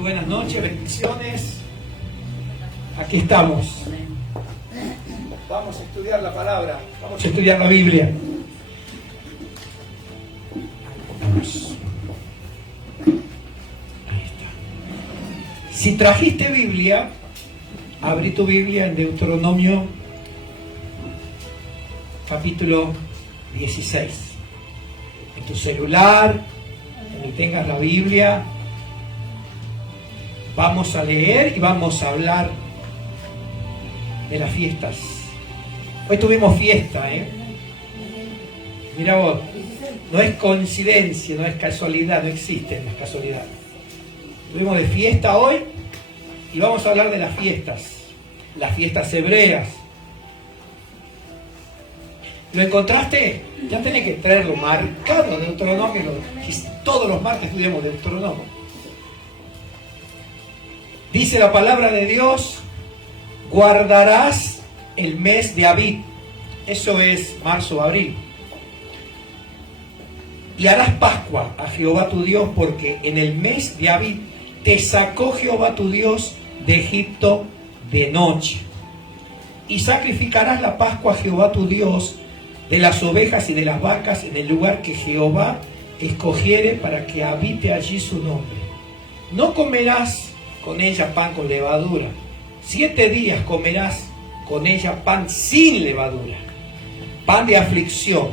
Muy buenas noches, bendiciones. Aquí estamos. Vamos a estudiar la palabra, vamos a estudiar la Biblia. Ahí está. Si trajiste Biblia, abrí tu Biblia en Deuteronomio capítulo 16. En tu celular, donde tengas la Biblia, vamos a leer y vamos a hablar de las fiestas. Hoy tuvimos fiesta, Mira vos, no es coincidencia, no es casualidad, no existen las casualidades. Tuvimos de fiesta hoy y vamos a hablar de las fiestas hebreas. ¿Lo encontraste? Ya tenés que traerlo marcado de Deuteronomio. Todos los martes estudiamos Deuteronomio. Dice la palabra de Dios: guardarás el mes de Abib. Eso es marzo, abril. Y harás Pascua a Jehová tu Dios, porque en el mes de Abib te sacó Jehová tu Dios de Egipto de noche. Y sacrificarás la Pascua a Jehová tu Dios de las ovejas y de las vacas en el lugar que Jehová escogiere para que habite allí su nombre. No comerás con ella pan con levadura. 7 días comerás con ella pan sin levadura, pan de aflicción,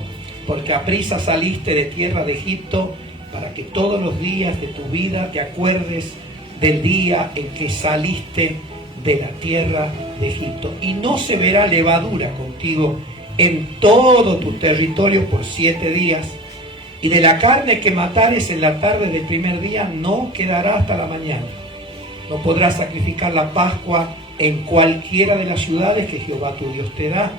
porque aprisa saliste de tierra de Egipto, para que todos los días de tu vida te acuerdes del día en que saliste de la tierra de Egipto. Y no se verá levadura contigo en todo tu territorio por 7 días, y de la carne que matares en la tarde del primer día no quedará hasta la mañana. No podrás sacrificar la Pascua en cualquiera de las ciudades que Jehová tu Dios te da,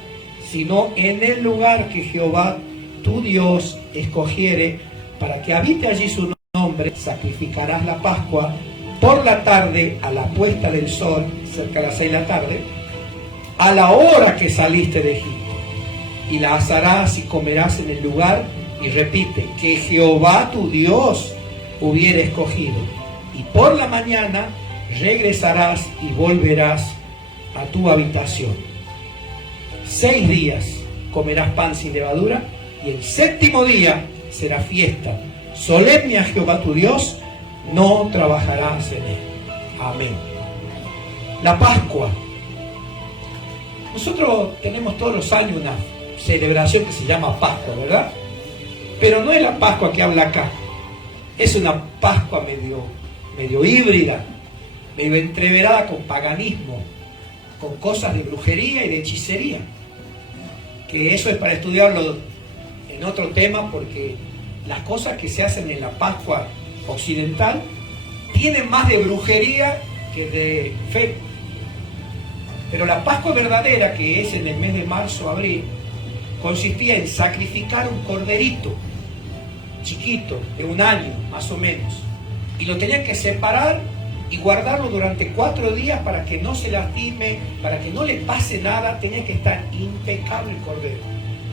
sino en el lugar que Jehová tu Dios escogiere para que habite allí su nombre. Sacrificarás la Pascua por la tarde a la puesta del sol, cerca de las 6 de la tarde, a la hora que saliste de Egipto. Y la asarás y comerás en el lugar, y repite, que Jehová tu Dios hubiera escogido. Y por la mañana regresarás y volverás a tu habitación. 6 días comerás pan sin levadura, y el 7º día será fiesta solemne a Jehová tu Dios, no trabajarás en él. Amén. La Pascua. Nosotros tenemos todos los años una celebración que se llama Pascua, ¿verdad? Pero no es la Pascua que habla acá. Es una Pascua medio híbrida, medio entreverada con paganismo, con cosas de brujería y de hechicería. Que eso es para estudiarlo en otro tema, porque las cosas que se hacen en la Pascua occidental tienen más de brujería que de fe. Pero la Pascua verdadera, que es en el mes de marzo, abril, consistía en sacrificar un corderito chiquito, de 1 año más o menos, y lo tenían que separar y guardarlo durante 4 días para que no se lastime, para que no le pase nada. Tenía que estar impecable el cordero.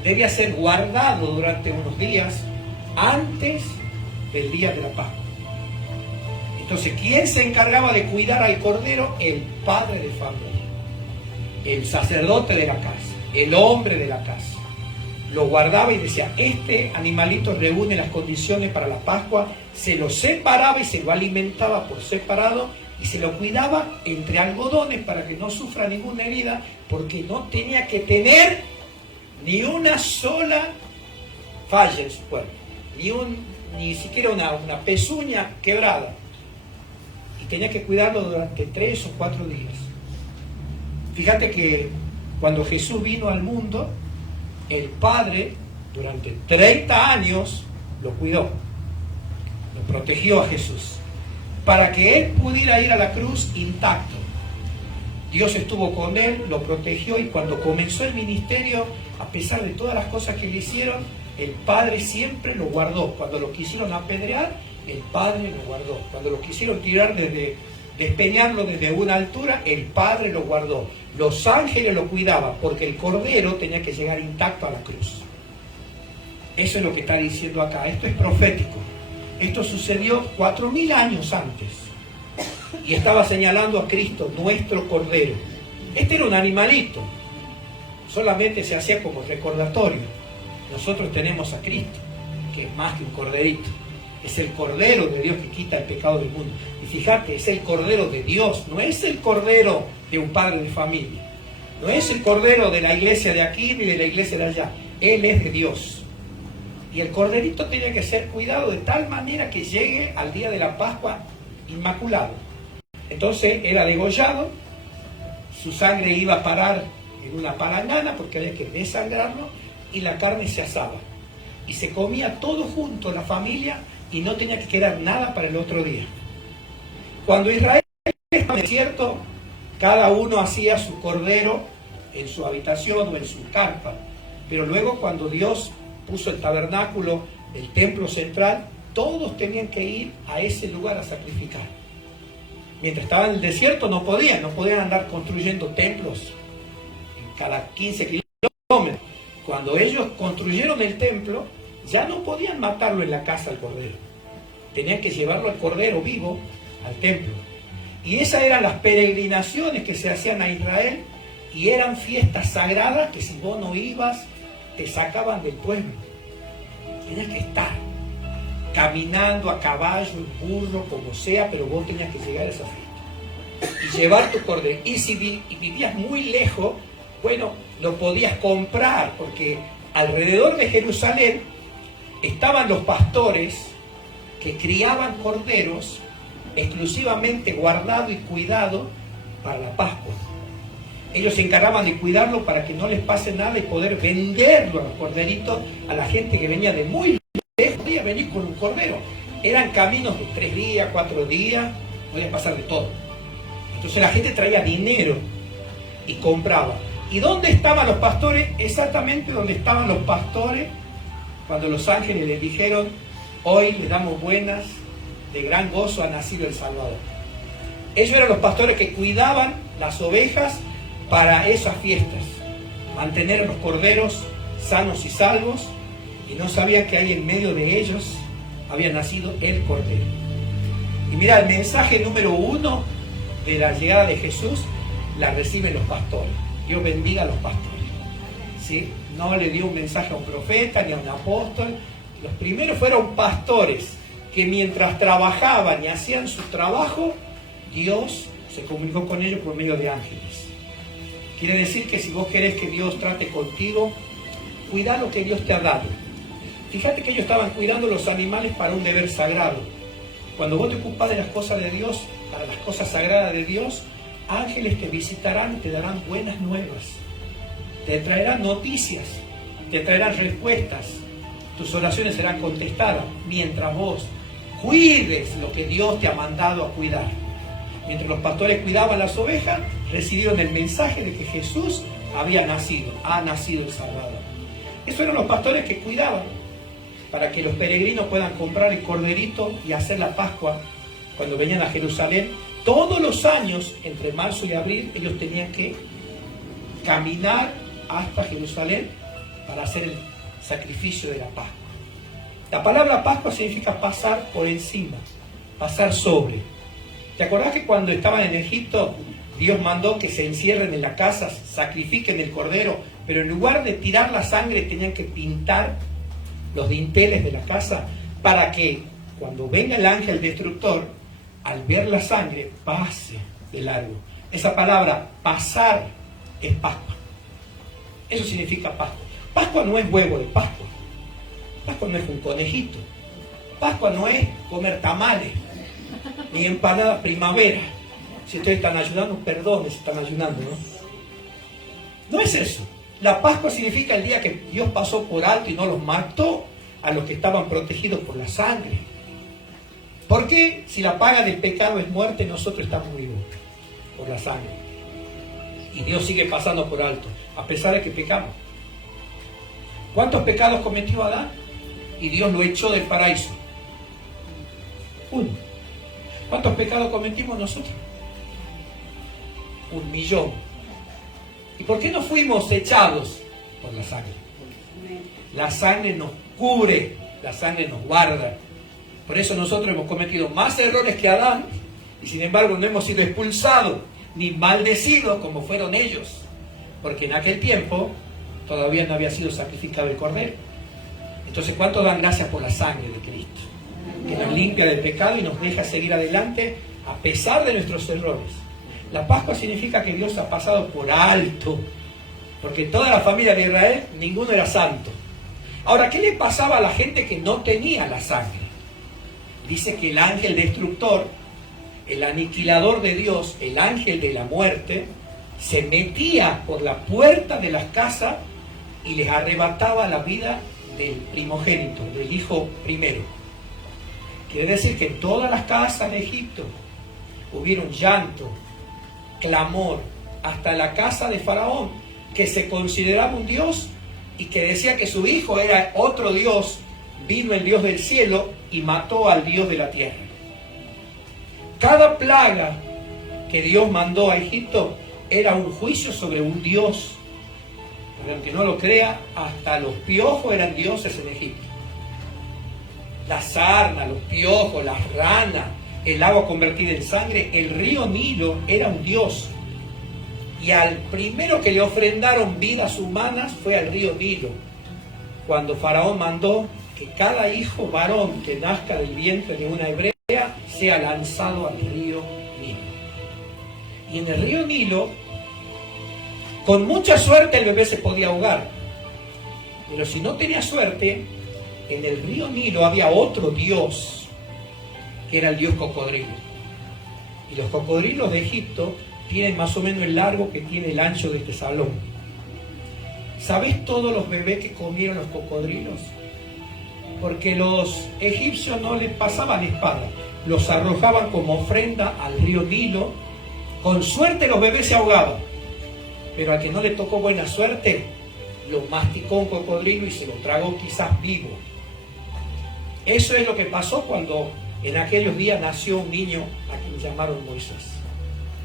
Debía ser guardado durante unos días antes del día de la Pascua. Entonces, ¿quién se encargaba de cuidar al cordero? El padre de familia, el sacerdote de la casa, el hombre de la casa. Lo guardaba y decía, este animalito reúne las condiciones para la Pascua. Se lo separaba y se lo alimentaba por separado, y se lo cuidaba entre algodones para que no sufra ninguna herida, porque no tenía que tener ni una sola falla en su cuerpo, ni siquiera una pezuña quebrada, y tenía que cuidarlo durante 3 o 4 días. Fíjate que cuando Jesús vino al mundo, el Padre durante 30 años lo cuidó, lo protegió a Jesús, para que Él pudiera ir a la cruz intacto. Dios estuvo con Él, lo protegió, y cuando comenzó el ministerio, a pesar de todas las cosas que le hicieron, el Padre siempre lo guardó. Cuando lo quisieron apedrear, el Padre lo guardó. Cuando lo quisieron tirar despeñarlo desde una altura, el Padre lo guardó. Los ángeles lo cuidaban, porque el Cordero tenía que llegar intacto a la cruz. Eso es lo que está diciendo acá. Esto es profético. Esto sucedió 4000 años antes. y estaba señalando a Cristo, nuestro Cordero. Este era un animalito, solamente se hacía como recordatorio. Nosotros tenemos a Cristo, que es más que un corderito. Es el Cordero de Dios que quita el pecado del mundo. Y fíjate, es el Cordero de Dios, no es el Cordero de un padre de familia. No es el Cordero de la iglesia de aquí ni de la iglesia de allá. Él es de Dios. Y el corderito tenía que ser cuidado de tal manera que llegue al día de la Pascua inmaculado. Entonces era degollado, su sangre iba a parar en una palangana porque había que desangrarlo y la carne se asaba. Y se comía todo junto, la familia, y no tenía que quedar nada para el otro día. Cuando Israel estaba en el desierto, cada uno hacía su cordero en su habitación o en su carpa. Pero luego cuando Dios puso el tabernáculo, el templo central, todos tenían que ir a ese lugar a sacrificar. Mientras estaban en el desierto no podían andar construyendo templos cada 15 kilómetros. Cuando ellos construyeron el templo, ya no podían matarlo en la casa al cordero. Tenían que llevarlo al cordero vivo al templo. Y esas eran las peregrinaciones que se hacían a Israel, y eran fiestas sagradas que si vos no ibas, te sacaban del pueblo. Tenías que estar caminando a caballo, en burro, como sea, pero vos tenías que llegar a esa fiesta y llevar tu cordero. Y si vivías muy lejos, bueno, lo podías comprar, porque alrededor de Jerusalén estaban los pastores que criaban corderos exclusivamente guardado y cuidado para la Pascua. Ellos se encargaban de cuidarlo para que no les pase nada y poder venderlo a los corderitos a la gente que venía de muy lejos. Podía venir con un cordero. Eran caminos de 3 días, 4 días, podía pasar de todo. Entonces la gente traía dinero y compraba. ¿Y dónde estaban los pastores? Exactamente donde estaban los pastores cuando los ángeles les dijeron: hoy les damos buenas, de gran gozo ha nacido el Salvador. Ellos eran los pastores que cuidaban las ovejas para esas fiestas, mantener a los corderos sanos y salvos, y no sabían que ahí en medio de ellos había nacido el Cordero. Y mira, el mensaje número 1 de la llegada de Jesús la reciben los pastores. Dios bendiga a los pastores, ¿sí? No le dio un mensaje a un profeta ni a un apóstol. Los primeros fueron pastores que mientras trabajaban y hacían su trabajo, Dios se comunicó con ellos por medio de ángeles. Quiere decir que si vos querés que Dios trate contigo, cuida lo que Dios te ha dado. Fíjate que ellos estaban cuidando los animales para un deber sagrado. Cuando vos te ocupás de las cosas de Dios, para las cosas sagradas de Dios, ángeles te visitarán y te darán buenas nuevas. Te traerán noticias, te traerán respuestas. Tus oraciones serán contestadas mientras vos cuides lo que Dios te ha mandado a cuidar. Mientras los pastores cuidaban las ovejas, recibieron el mensaje de que Jesús había nacido, ha nacido el Salvador. Esos eran los pastores que cuidaban para que los peregrinos puedan comprar el corderito y hacer la Pascua cuando venían a Jerusalén. Todos los años, entre marzo y abril, ellos tenían que caminar hasta Jerusalén para hacer el sacrificio de la Pascua. La palabra Pascua significa pasar por encima, pasar sobre. ¿Te acordás que cuando estaban en Egipto, Dios mandó que se encierren en las casas, sacrifiquen el cordero, pero en lugar de tirar la sangre tenían que pintar los dinteles de la casa para que cuando venga el ángel destructor, al ver la sangre, pase de largo? Esa palabra, pasar, es Pascua. Eso significa Pascua. Pascua no es huevo de Pascua. Pascua no es un conejito. Pascua no es comer tamales, ni empanada primavera. Si ustedes están ayunando, perdón si están ayunando, ¿no? No es eso. La Pascua significa el día que Dios pasó por alto y no los mató a los que estaban protegidos por la sangre. ¿Por qué? Si la paga del pecado es muerte, nosotros estamos vivos por la sangre. Y Dios sigue pasando por alto, a pesar de que pecamos. ¿Cuántos pecados cometió Adán? Y Dios lo echó del paraíso. 1. ¿Cuántos pecados cometimos nosotros? 1.000.000. ¿Y por qué no fuimos echados? Por la sangre. La sangre nos cubre, la sangre nos guarda. Por eso nosotros hemos cometido más errores que Adán Y sin embargo no hemos sido expulsados ni maldecidos como fueron ellos, porque en aquel tiempo todavía no había sido sacrificado el cordero. Entonces, ¿cuánto dan gracias por la sangre de Cristo? Que nos limpia del pecado y nos deja seguir adelante a pesar de nuestros errores. La Pascua significa que Dios ha pasado por alto, porque toda la familia de Israel, ninguno era santo. Ahora, ¿qué le pasaba a la gente que no tenía la sangre? Dice que el ángel destructor, el aniquilador de Dios, el ángel de la muerte, se metía por la puerta de las casas y les arrebataba la vida del primogénito, del hijo primero. Quiere decir que en todas las casas de Egipto hubieron llanto, clamor, hasta la casa de Faraón, que se consideraba un dios y que decía que su hijo era otro dios. Vino el Dios del cielo y mató al Dios de la tierra. Cada plaga que Dios mandó a Egipto era un juicio sobre un dios. Para el que no lo crea, hasta los piojos eran dioses en Egipto. La sarna, los piojos, las ranas, el agua convertida en sangre, el río Nilo era un dios. Y al primero que le ofrendaron vidas humanas fue al río Nilo, cuando Faraón mandó que cada hijo varón que nazca del vientre de una hebrea sea lanzado al río Nilo. Y en el río Nilo, con mucha suerte el bebé se podía ahogar. Pero si no tenía suerte, en el río Nilo había otro dios, que era el dios cocodrilo. Y los cocodrilos de Egipto tienen más o menos el largo que tiene el ancho de este salón. ¿Sabes todos los bebés que comieron los cocodrilos? Porque los egipcios no les pasaban espada, los arrojaban como ofrenda al río Nilo. Con suerte los bebés se ahogaban, pero al que no le tocó buena suerte, lo masticó un cocodrilo y se lo tragó quizás vivo. Eso es lo que pasó cuando en aquellos días nació un niño a quien llamaron Moisés.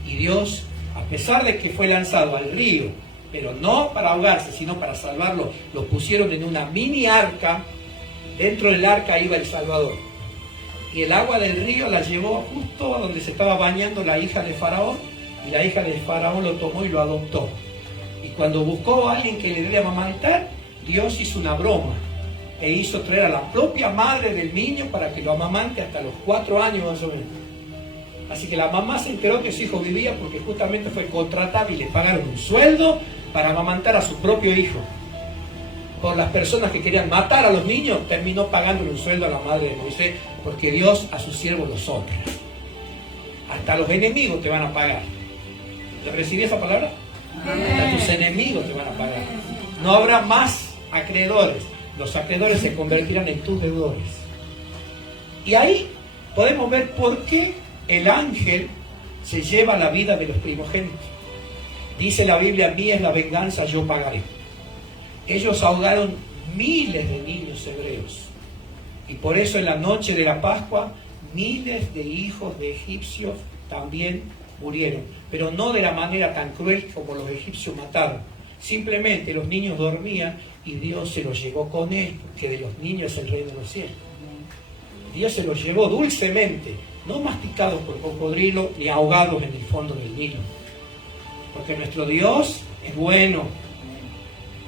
Y Dios, a pesar de que fue lanzado al río, pero no para ahogarse, sino para salvarlo, lo pusieron en una mini arca. Dentro del arca iba el Salvador. Y el agua del río la llevó justo a donde se estaba bañando la hija de Faraón. Y la hija de Faraón lo tomó y lo adoptó. Y cuando buscó a alguien que le debe amamantar, Dios hizo una broma. E hizo traer a la propia madre del niño para que lo amamante hasta los 4 años más o menos. Así que la mamá se enteró que su hijo vivía porque justamente fue contratado y le pagaron un sueldo para amamantar a su propio hijo. Por las personas que querían matar a los niños, terminó pagándole un sueldo a la madre de Moisés, porque Dios a sus siervos los honra. Hasta los enemigos te van a pagar. ¿Te recibí esa palabra? Hasta tus enemigos te van a pagar. No habrá más acreedores. Los acreedores se convertirán en tus deudores. Y ahí podemos ver por qué el ángel se lleva la vida de los primogénitos. Dice la Biblia, mía es la venganza, yo pagaré. Ellos ahogaron miles de niños hebreos. Y por eso en la noche de la Pascua, miles de hijos de egipcios también murieron. Pero no de la manera tan cruel como los egipcios mataron. Simplemente los niños dormían y Dios se los llevó con él, porque de los niños es el reino de los cielos. Dios se los llevó dulcemente, no masticados por cocodrilo ni ahogados en el fondo del Nilo. Porque nuestro Dios es bueno.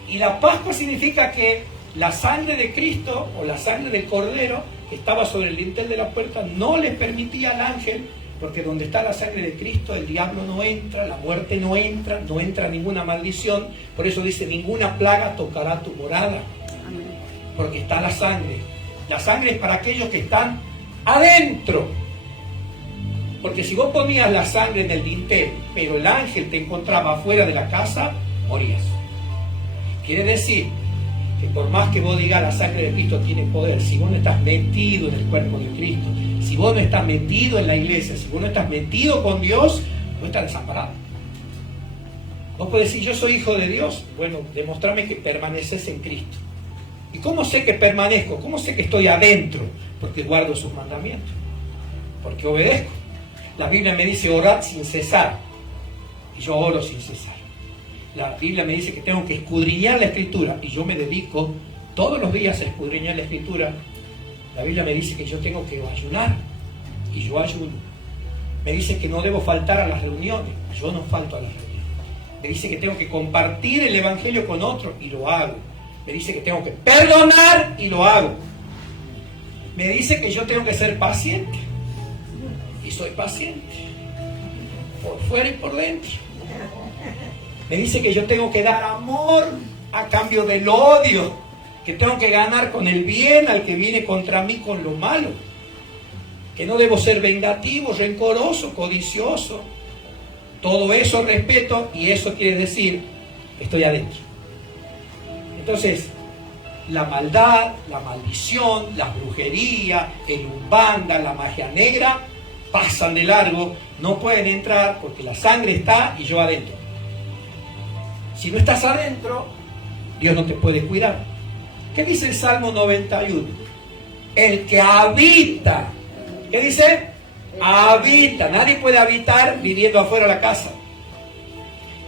Y la Pascua significa que la sangre de Cristo o la sangre del Cordero que estaba sobre el dintel de la puerta no le permitía al ángel, porque donde está la sangre de Cristo el diablo no entra, la muerte no entra ninguna maldición. Por eso dice, ninguna plaga tocará tu morada, porque está la sangre. La sangre es para aquellos que están adentro. Porque si vos ponías la sangre en el dintel, pero el ángel te encontraba afuera de la casa, morías. Quiere decir que por más que vos digas la sangre de Cristo tiene poder, si vos no estás metido en el cuerpo de Cristo, si vos no estás metido en la iglesia, si vos no estás metido con Dios, vos estás desamparado. Vos podés decir, yo soy hijo de Dios. Bueno, demostrame que permaneces en Cristo. ¿Y cómo sé que permanezco? ¿Cómo sé que estoy adentro? Porque guardo sus mandamientos. Porque obedezco. La Biblia me dice orad sin cesar. Y yo oro sin cesar. La Biblia me dice que tengo que escudriñar la Escritura. Y yo me dedico todos los días a escudriñar la Escritura. La Biblia me dice que yo tengo que ayunar. Y yo ayuno. Me dice que no debo faltar a las reuniones. Yo no falto a las reuniones. Me dice que tengo que compartir el Evangelio con otros y lo hago. Me dice que tengo que perdonar y lo hago. Me dice que yo tengo que ser paciente. Y soy paciente. Por fuera y por dentro. Me dice que yo tengo que dar amor a cambio del odio. Que tengo que ganar con el bien al que viene contra mí con lo malo. Que no debo ser vengativo, rencoroso, codicioso. Todo eso respeto y eso quiere decir que estoy adentro. Entonces, la maldad, la maldición, la brujería, el umbanda, la magia negra, pasan de largo, no pueden entrar porque la sangre está y yo adentro. Si no estás adentro, Dios no te puede cuidar. ¿Qué dice el Salmo 91? El que habita, ¿qué dice? Habita, nadie puede habitar viviendo afuera de la casa.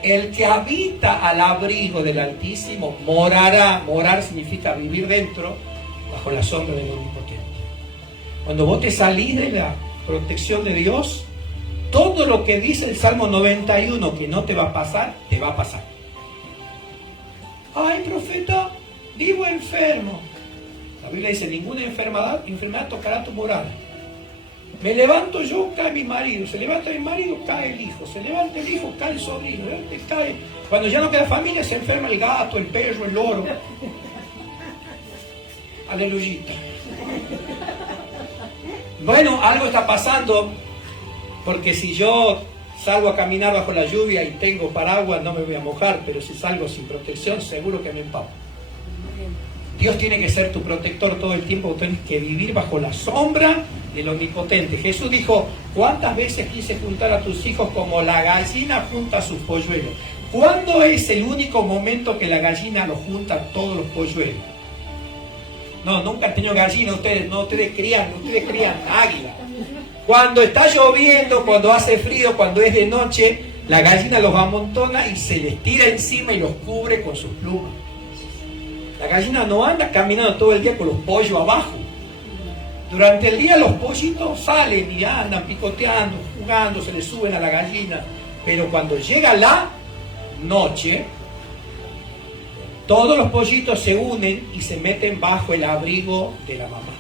El que habita al abrigo del Altísimo morará. Morar significa vivir dentro, bajo la sombra del Omnipotente. Cuando vos te salís de la protección de Dios, todo lo que dice el Salmo 91 que no te va a pasar, te va a pasar. Ay, profeta, vivo enfermo. La Biblia dice, ninguna enfermedad tocará tu morada. Me levanto yo, cae mi marido. Se levanta mi marido, cae el hijo. Se levanta el hijo, cae el sobrino. Cae. Cuando ya no queda familia, se enferma el gato, el perro, el loro. Aleluyita. Bueno, algo está pasando, porque si yo salgo a caminar bajo la lluvia y tengo paraguas, no me voy a mojar, pero si salgo sin protección, seguro que me empapo. Dios tiene que ser tu protector todo el tiempo, tienes que vivir bajo la sombra del Omnipotente. Jesús dijo, ¿cuántas veces quise juntar a tus hijos como la gallina junta sus polluelos? ¿Cuándo es el único momento que la gallina los junta todos los polluelos? No, nunca han tenido gallina ustedes, no, ustedes crían águila. Cuando está lloviendo, cuando hace frío, cuando es de noche, la gallina los amontona y se les tira encima y los cubre con sus plumas. La gallina no anda caminando todo el día con los pollos abajo. Durante el día los pollitos salen y andan picoteando, jugando, se les suben a la gallina. Pero cuando llega la noche, todos los pollitos se unen y se meten bajo el abrigo de la mamá.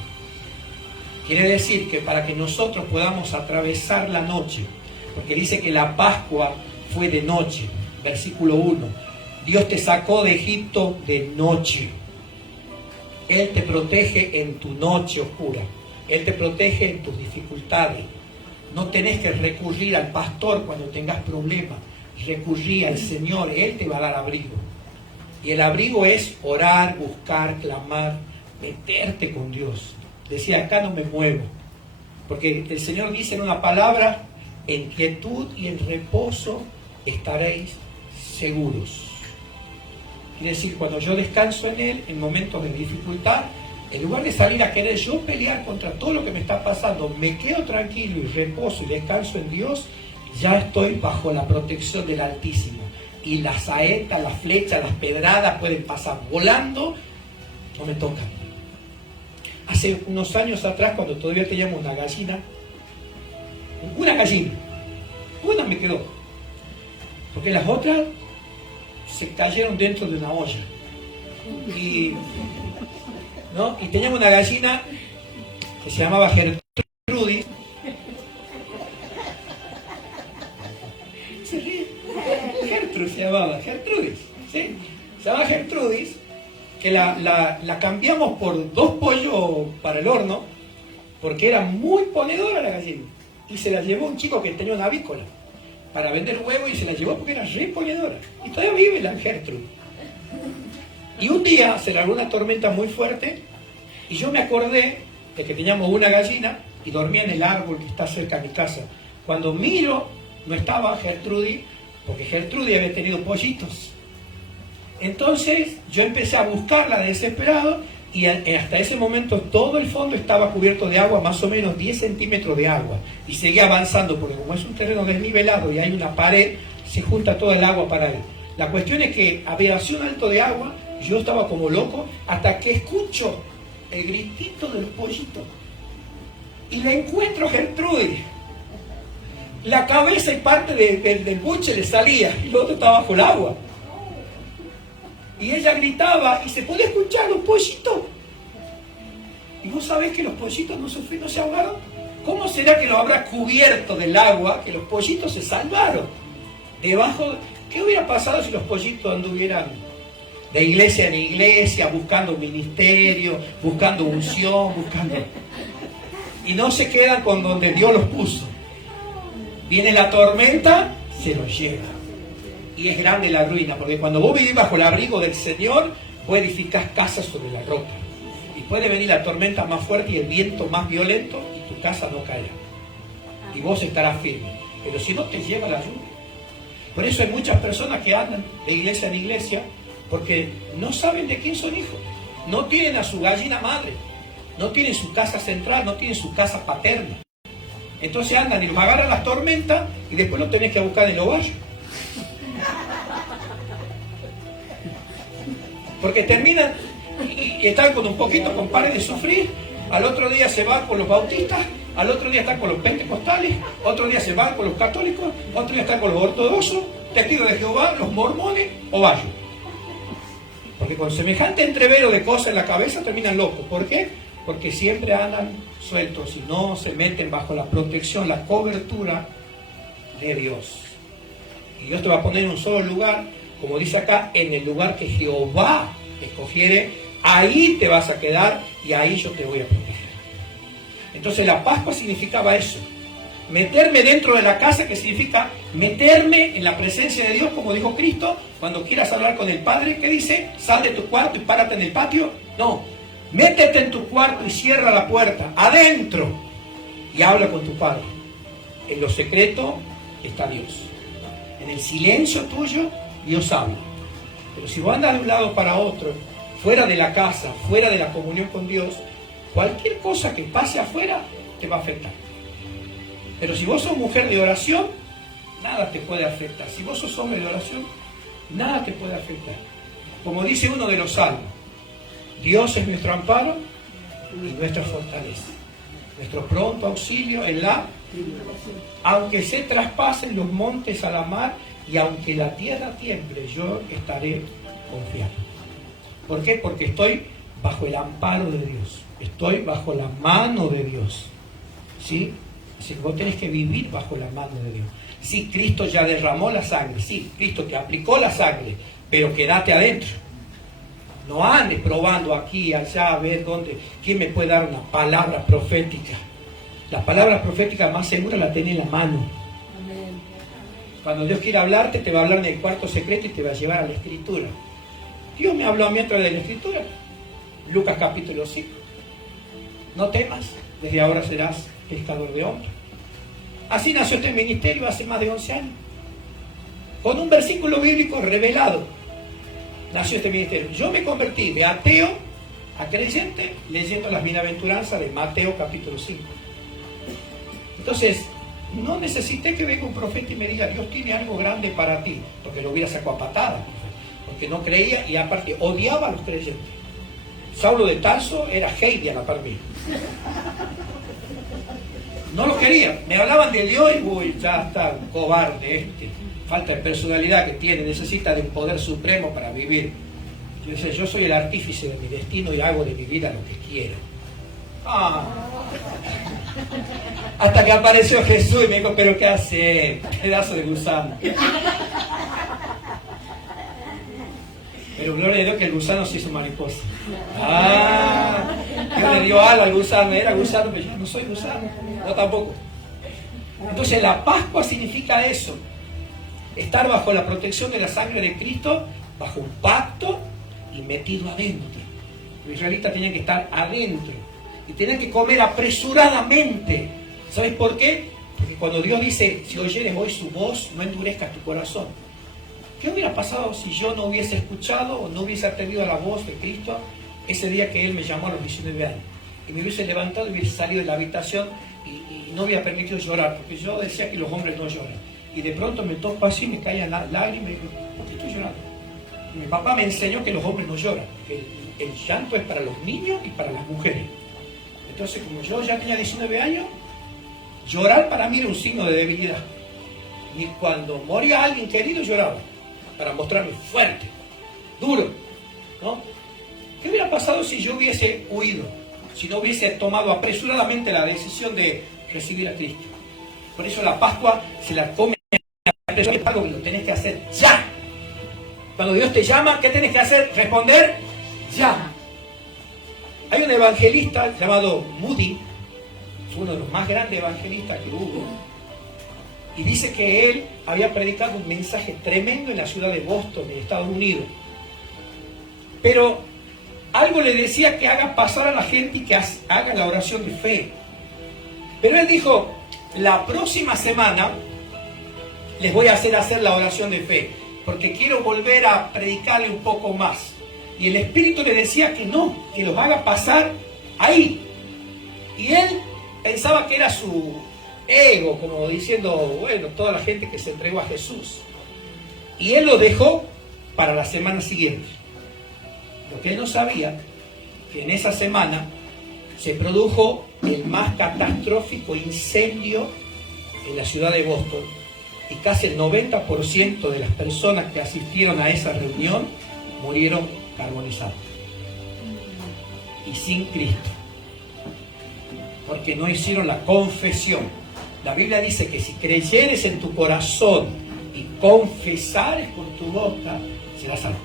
Quiere decir que para que nosotros podamos atravesar la noche, porque dice que la Pascua fue de noche, versículo 1. Dios te sacó de Egipto de noche. Él te protege en tu noche oscura. Él te protege en tus dificultades. No tenés que recurrir al pastor cuando tengas problemas. Recurrí al Señor, Él te va a dar abrigo. Y el abrigo es orar, buscar, clamar, meterte con Dios. Decía, acá no me muevo. Porque el Señor dice en una palabra, en quietud y en reposo estaréis seguros. Quiere decir, cuando yo descanso en Él, en momentos de dificultad, en lugar de salir a querer yo pelear contra todo lo que me está pasando, me quedo tranquilo y reposo y descanso en Dios, ya estoy bajo la protección del Altísimo. Y las saetas, las flechas, las pedradas pueden pasar volando, no me tocan. Hace unos años atrás, cuando todavía teníamos una gallina, una me quedó, porque las otras se cayeron dentro de una olla. Y teníamos una gallina que se llamaba Gertrudis. Gertrudis se llamaba, Gertrudis, ¿sí? Se llamaba Gertrudis, que la cambiamos por 2 pollos para el horno, porque era muy ponedora la gallina. Y se la llevó un chico que tenía una avícola para vender huevos y se la llevó porque era re ponedora. Y todavía vive la Gertrudis. Y un día se largó una tormenta muy fuerte y yo me acordé de que teníamos una gallina y dormía en el árbol que está cerca de mi casa. Cuando miro, no estaba Gertrudis, porque Gertrudis había tenido pollitos. Entonces yo empecé a buscarla desesperado y hasta ese momento todo el fondo estaba cubierto de agua, más o menos 10 centímetros de agua. Y seguía avanzando porque como es un terreno desnivelado y hay una pared, se junta todo el agua para él. La cuestión es que había sido un alto de agua, yo estaba como loco, hasta que escucho el gritito del pollito. Y la encuentro Gertrudis. la cabeza y parte del buche le salía y el otro estaba bajo el agua. Y ella gritaba y se podía escuchar los pollitos. ¿Y vos sabés que los pollitos no se ahogaron? ¿Cómo será que lo habrá cubierto del agua que los pollitos se salvaron? ¿Qué hubiera pasado si los pollitos anduvieran de iglesia en iglesia, buscando un ministerio, buscando unción, y no se quedan con donde Dios los puso? Viene la tormenta, se los lleva. Y es grande la ruina, porque cuando vos vivís bajo el abrigo del Señor, vos edificás casas sobre la roca. Y puede venir la tormenta más fuerte y el viento más violento, y tu casa no caerá. Y vos estarás firme. Pero si no, te lleva la lluvia. Por eso hay muchas personas que andan de iglesia en iglesia, porque no saben de quién son hijos. No tienen a su gallina madre. No tienen su casa central, no tienen su casa paterna. Entonces andan y los agarran las tormentas y después los tenés que buscar en el ovario. Porque terminan y están con un poquito, con pares de sufrir. Al otro día se van con los bautistas, al otro día están con los pentecostales, otro día se van con los católicos, otro día están con los ortodoxos, testigos de Jehová, los mormones o vallos. Porque con semejante entrevero de cosas en la cabeza terminan locos. ¿Por qué? Porque siempre andan sueltos y no se meten bajo la protección, la cobertura de Dios. Y Dios te va a poner en un solo lugar, como dice acá, en el lugar que Jehová escogiere, ahí te vas a quedar y ahí yo te voy a proteger. Entonces la Pascua significaba eso, meterme dentro de la casa, que significa meterme en la presencia de Dios, como dijo Cristo, cuando quieras hablar con el Padre, ¿qué dice? Sal de tu cuarto y párate en el patio. No, métete en tu cuarto y cierra la puerta, adentro, y habla con tu Padre. En lo secreto está Dios. En el silencio tuyo, Dios habla. Pero si vos andas de un lado para otro, fuera de la casa, fuera de la comunión con Dios, cualquier cosa que pase afuera te va a afectar. Pero si vos sos mujer de oración, nada te puede afectar. Si vos sos hombre de oración, nada te puede afectar. Como dice uno de los salmos, Dios es nuestro amparo y nuestra fortaleza, nuestro pronto auxilio en la tribulación. Aunque se traspasen los montes a la mar y aunque la tierra tiemble, yo estaré confiado. ¿Por qué? Porque estoy bajo el amparo de Dios, estoy bajo la mano de Dios, ¿sí? Así que vos tenés que vivir bajo la mano de Dios. Sí, Cristo ya derramó la sangre, sí, Cristo te aplicó la sangre, pero quédate adentro. No andes probando aquí y allá a ver quién me puede dar una palabra profética. La palabra profética más segura la tenés en la mano. Amén. Cuando Dios quiere hablarte, te va a hablar en el cuarto secreto y te va a llevar a la Escritura. Dios me habló a mí a través de la Escritura. Lucas capítulo 5. No temas, desde ahora serás pescador de hombres. Así nació este ministerio hace más de 11 años. Con un versículo bíblico revelado nació este ministerio. Yo me convertí de ateo a creyente leyendo las bienaventuranzas de Mateo capítulo 5. Entonces, no necesité que venga un profeta y me diga, Dios tiene algo grande para ti, porque lo hubiera sacado a patadas, porque no creía y aparte odiaba a los creyentes. Saulo de Tarso era Heidi a la par mía. No lo quería, me hablaban de Dios y uy, ya está, un cobarde falta de personalidad que tiene, necesita de un poder supremo para vivir. Yo decía, yo soy el artífice de mi destino y hago de mi vida lo que quiero. Hasta que apareció Jesús y me dijo, pero ¿qué hace? Pedazo de gusano. Pero gloria a Dios que el gusano se hizo mariposa. Dios le dio ala al gusano, era gusano, pero yo no soy gusano, no tampoco. Entonces la Pascua significa eso, estar bajo la protección de la sangre de Cristo, bajo un pacto y metido adentro. Los israelitas tenían que estar adentro y tenían que comer apresuradamente. ¿Sabes por qué? Porque cuando Dios dice, si oyeres hoy su voz, no endurezcas tu corazón. ¿Qué hubiera pasado si yo no hubiese escuchado o no hubiese atendido a la voz de Cristo ese día que Él me llamó a los 19 años? Y me hubiese levantado y hubiese salido de la habitación y no hubiera permitido llorar, porque yo decía que los hombres no lloran. Y de pronto me tocó así, me caían lágrimas y me dijo, ¿por qué estoy llorando? Y mi papá me enseñó que los hombres no lloran, que el llanto es para los niños y para las mujeres. Entonces, como yo ya tenía 19 años, Llorar para mí era un signo de debilidad. Ni cuando moría alguien querido lloraba, para mostrarme fuerte, duro, ¿no? ¿Qué hubiera pasado si yo hubiese huido? Si no hubiese tomado apresuradamente la decisión de recibir a Cristo. Por eso la Pascua se la come apresuradamente, algo que lo tenés que hacer ya. Cuando Dios te llama, ¿qué tenés que hacer? Responder ya. Hay un evangelista llamado Moody, fue uno de los más grandes evangelistas que hubo, y dice que él había predicado un mensaje tremendo en la ciudad de Boston, en Estados Unidos. Pero algo le decía que haga pasar a la gente y que haga la oración de fe. Pero él dijo, la próxima semana les voy a hacer la oración de fe, porque quiero volver a predicarle un poco más. Y el Espíritu le decía que no, que los haga pasar ahí. Y él pensaba que era su ego, como diciendo, bueno, toda la gente que se entregó a Jesús. Y él lo dejó para la semana siguiente. Lo que él no sabía, que en esa semana se produjo el más catastrófico incendio en la ciudad de Boston. Y casi el 90% de las personas que asistieron a esa reunión murieron carbonizados. Y sin Cristo. Porque no hicieron la confesión. La Biblia dice que si creyeres en tu corazón y confesares con tu boca, serás salvo.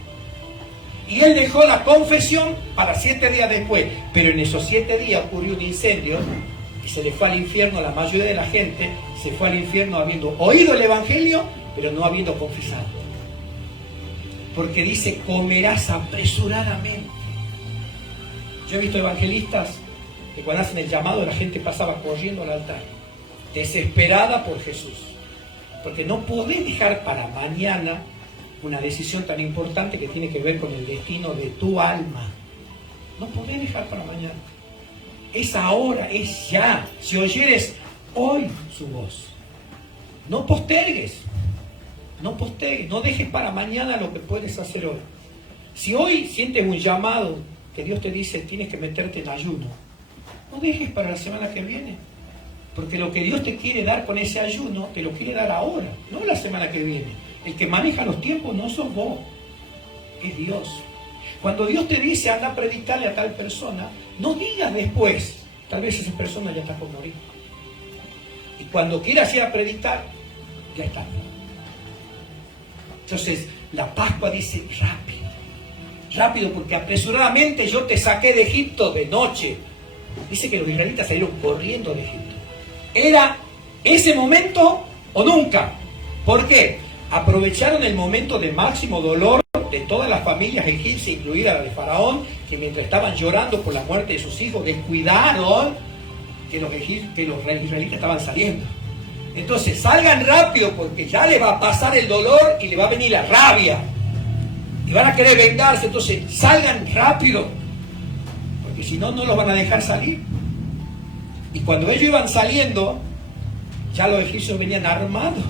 Y él dejó la confesión para 7 días después. Pero en esos 7 días ocurrió un incendio y se le fue al infierno. La mayoría de la gente se fue al infierno habiendo oído el Evangelio, pero no habiendo confesado. Porque dice, comerás apresuradamente. Yo he visto evangelistas que cuando hacen el llamado la gente pasaba corriendo al altar, desesperada por Jesús. Porque no podés dejar para mañana una decisión tan importante que tiene que ver con el destino de tu alma. No podés dejar para mañana. Es ahora, es ya. Si oyeres hoy su voz, no postergues. No postergues, no dejes para mañana lo que puedes hacer hoy. Si hoy sientes un llamado que Dios te dice tienes que meterte en ayuno, no dejes para la semana que viene. Porque lo que Dios te quiere dar con ese ayuno, te lo quiere dar ahora, no la semana que viene. El que maneja los tiempos no sos vos, es Dios. Cuando Dios te dice anda a predicarle a tal persona, no digas después, tal vez esa persona ya está por morir. Y cuando quieras ir a predicar, ya está. Entonces, la Pascua dice rápido, rápido, porque apresuradamente yo te saqué de Egipto de noche. Dice que los israelitas salieron corriendo de Egipto. Era ese momento o nunca. ¿Por qué? Aprovecharon el momento de máximo dolor de todas las familias egipcias, incluida la de Faraón, que mientras estaban llorando por la muerte de sus hijos, descuidaron que los israelitas estaban saliendo. Entonces salgan rápido porque ya les va a pasar el dolor y le va a venir la rabia y van a querer vengarse. Entonces salgan rápido porque si no, no los van a dejar salir. Y cuando ellos iban saliendo, ya los egipcios venían armados.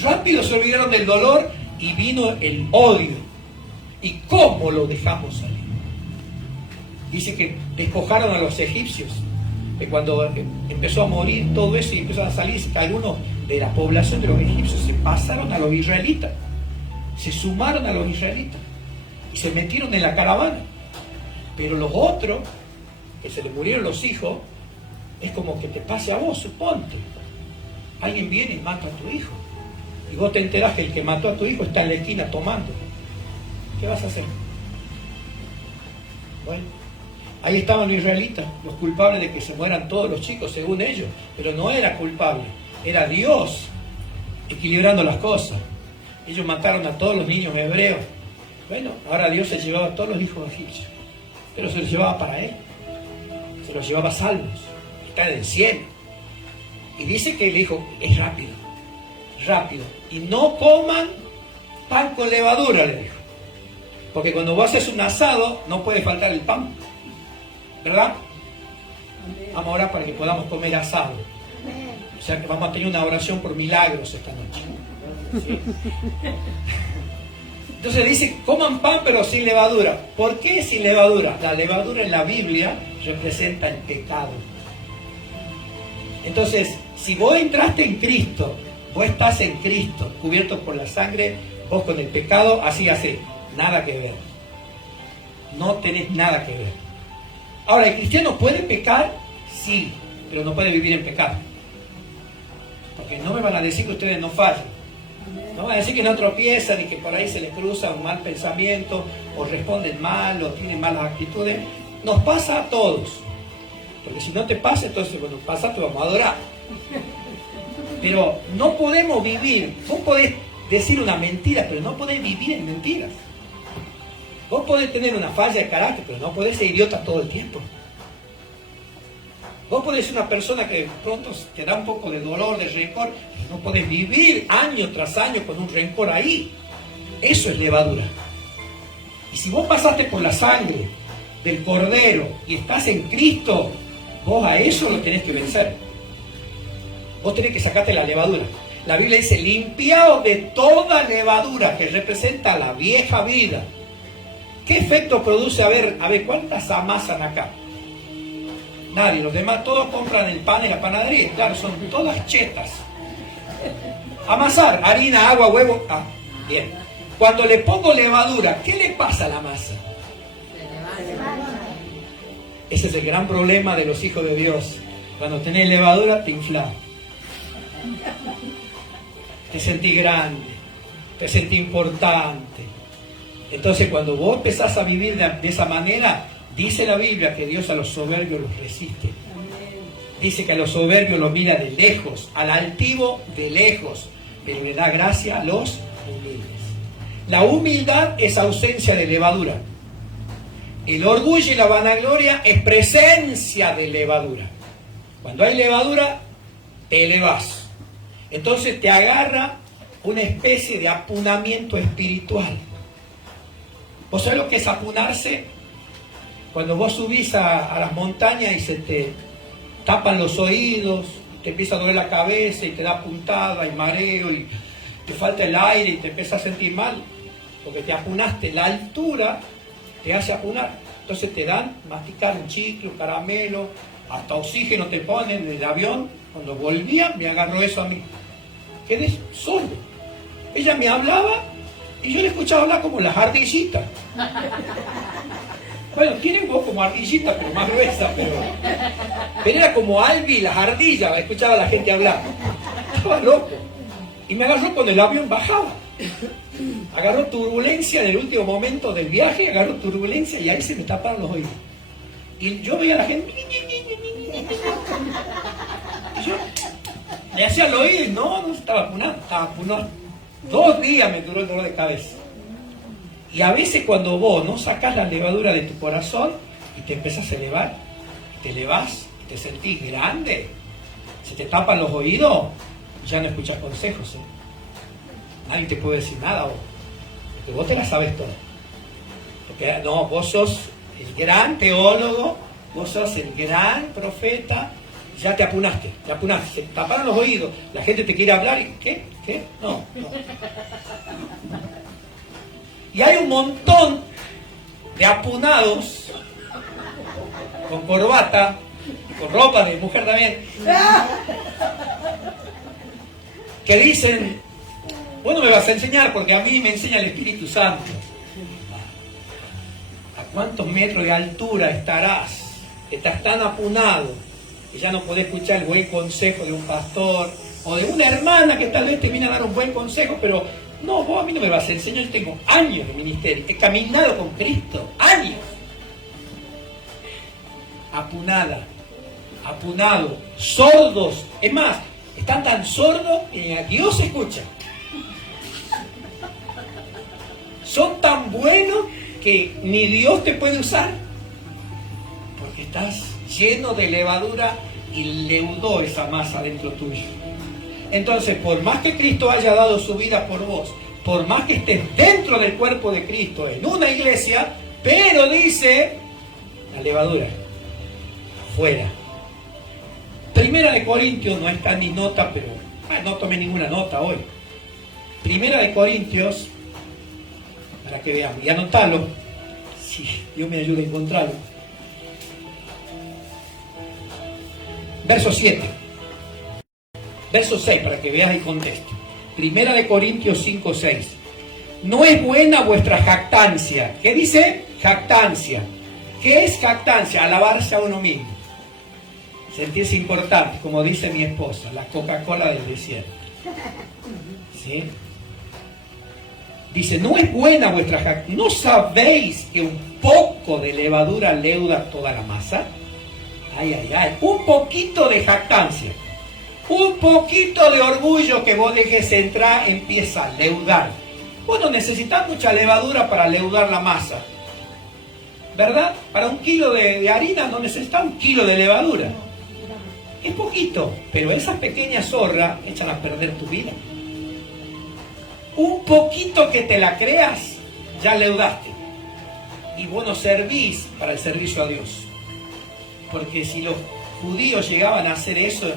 Rápido se olvidaron del dolor y vino el odio. ¿Y cómo lo dejamos salir? Dice que despojaron a los egipcios. Que cuando empezó a morir todo eso y empezó a salir, algunos de la población de los egipcios se pasaron a los israelitas, se sumaron a los israelitas y se metieron en la caravana. Pero los otros, que se les murieron los hijos, es como que te pase a vos, suponte. Alguien viene y mata a tu hijo y vos te enterás que el que mató a tu hijo está en la esquina tomando. ¿Qué vas a hacer? Bueno, ahí estaban los israelitas, los culpables de que se mueran todos los chicos, según ellos. Pero no era culpable, era Dios equilibrando las cosas. Ellos mataron a todos los niños hebreos. Bueno, ahora Dios se llevaba a todos los hijos egipcios, pero se los llevaba para Él. Se los llevaba salvos. Está en el cielo. Y dice que le dijo, es rápido, rápido. Y no coman pan con levadura, le dijo. Porque cuando vos haces un asado, no puede faltar el pan. ¿Verdad? Vamos a orar para que podamos comer asado. O sea que vamos a tener una oración por milagros esta noche. ¿Sí? Entonces dice, coman pan pero sin levadura. ¿Por qué sin levadura? La levadura en la Biblia representa el pecado. Entonces, si vos entraste en Cristo, vos estás en Cristo, cubierto por la sangre, vos con el pecado, así hace, nada que ver. No tenés nada que ver. Ahora, ¿el cristiano puede pecar? Sí, pero no puede vivir en pecado. Porque no me van a decir que ustedes no fallan. No van a decir que no tropiezan y que por ahí se les cruza un mal pensamiento, o responden mal, o tienen malas actitudes. Nos pasa a todos. Porque si no te pasa, entonces, bueno, pasa, te vamos a adorar. Pero no podemos vivir. Vos podés decir una mentira, pero no podés vivir en mentiras. Vos podés tener una falla de carácter, pero no podés ser idiota todo el tiempo. Vos podés ser una persona que pronto te da un poco de dolor, de rencor, pero no podés vivir año tras año con un rencor ahí. Eso es levadura. Y si vos pasaste por la sangre del Cordero y estás en Cristo, vos a eso lo tenés que vencer. Vos tenés que sacarte la levadura. La Biblia dice, limpiaos de toda levadura, que representa la vieja vida. ¿Qué efecto produce? A ver, ¿cuántas amasan acá? Nadie, los demás todos compran el pan en la panadería, claro, son todas chetas. Amasar, harina, agua, huevo, bien. Cuando le pongo levadura, ¿qué le pasa a la masa? Ese es el gran problema de los hijos de Dios. Cuando tenés levadura, te inflás. Te sentís grande, te sentís importante. Entonces, cuando vos empezás a vivir de esa manera, dice la Biblia que Dios a los soberbios los resiste. Dice que a los soberbios los mira de lejos, al altivo de lejos, pero le da gracia a los humildes. La humildad es ausencia de levadura. El orgullo y la vanagloria es presencia de levadura. Cuando hay levadura, te elevas. Entonces te agarra una especie de apunamiento espiritual. ¿Vos sabés lo que es apunarse? Cuando vos subís a las montañas y se te tapan los oídos, te empieza a doler la cabeza y te da puntada y mareo y te falta el aire y te empieza a sentir mal, porque te apunaste. La altura te hace apunar. Entonces te dan masticar un chicle, un caramelo, hasta oxígeno te ponen en el avión. Cuando volvía me agarró eso a mí. Quedé sordo. Ella me hablaba y yo le escuchaba hablar como las ardillitas. Bueno, tiene un poco como ardillita, pero más gruesa, pero era como Albi, las ardillas, escuchaba a la gente hablar. Estaba loco. Y me agarró cuando el avión bajaba. Agarró turbulencia en el último momento del viaje, agarró turbulencia y ahí se me taparon los oídos. Y yo veía a la gente. Y yo le hacía el oído y no estaba apunado. 2 días me duró el dolor de cabeza. Y a veces cuando vos no sacás la levadura de tu corazón y te empezás a elevar, te elevás, te sentís grande, se te tapan los oídos, ya no escuchás consejos. Nadie te puede decir nada vos, porque vos te la sabes todo. Porque no, vos sos el gran teólogo, vos sos el gran profeta, ya te apunaste, se te taparon los oídos, la gente te quiere hablar y ¿qué? No. Y hay un montón de apunados con corbata, con ropa de mujer también, que dicen, vos no me vas a enseñar porque a mí me enseña el Espíritu Santo. ¿A cuántos metros de altura estarás? Estás tan apunado que ya no podés escuchar el buen consejo de un pastor o de una hermana que tal vez te viene a dar un buen consejo, pero no, vos a mí no me vas a enseñar. Yo tengo años de ministerio, he caminado con Cristo, años. Apunado, sordos. Es más, están tan sordos que a Dios escucha. Son tan buenos que ni Dios te puede usar, porque estás lleno de levadura y leudó esa masa dentro tuyo. Entonces, por más que Cristo haya dado su vida por vos, por más que estés dentro del cuerpo de Cristo en una iglesia, pero dice la levadura fuera. Primera de Corintios, no está ni nota, pero no tomé ninguna nota hoy. Primera de Corintios, para que veamos, y anotalo, si Dios me ayuda a encontrarlo. Verso 7. Verso 6, para que veas el contexto. Primera de Corintios 5, 6. No es buena vuestra jactancia. ¿Qué dice? Jactancia. ¿Qué es jactancia? Alabarse a uno mismo. Sentirse importante, como dice mi esposa, la Coca-Cola del desierto. ¿Sí? Dice, no es buena vuestra jactancia. ¿No sabéis que un poco de levadura leuda toda la masa? Ay, ay, ay. Un poquito de jactancia. Un poquito de orgullo que vos dejes entrar empieza a leudar. Vos no necesitas mucha levadura para leudar la masa, ¿verdad? Para 1 kilo de harina no necesitas 1 kilo de levadura. Es poquito, pero esas pequeñas zorras echan a perder tu vida. Un poquito que te la creas, ya leudaste. Y vos no servís para el servicio a Dios. Porque si los judíos llegaban a hacer eso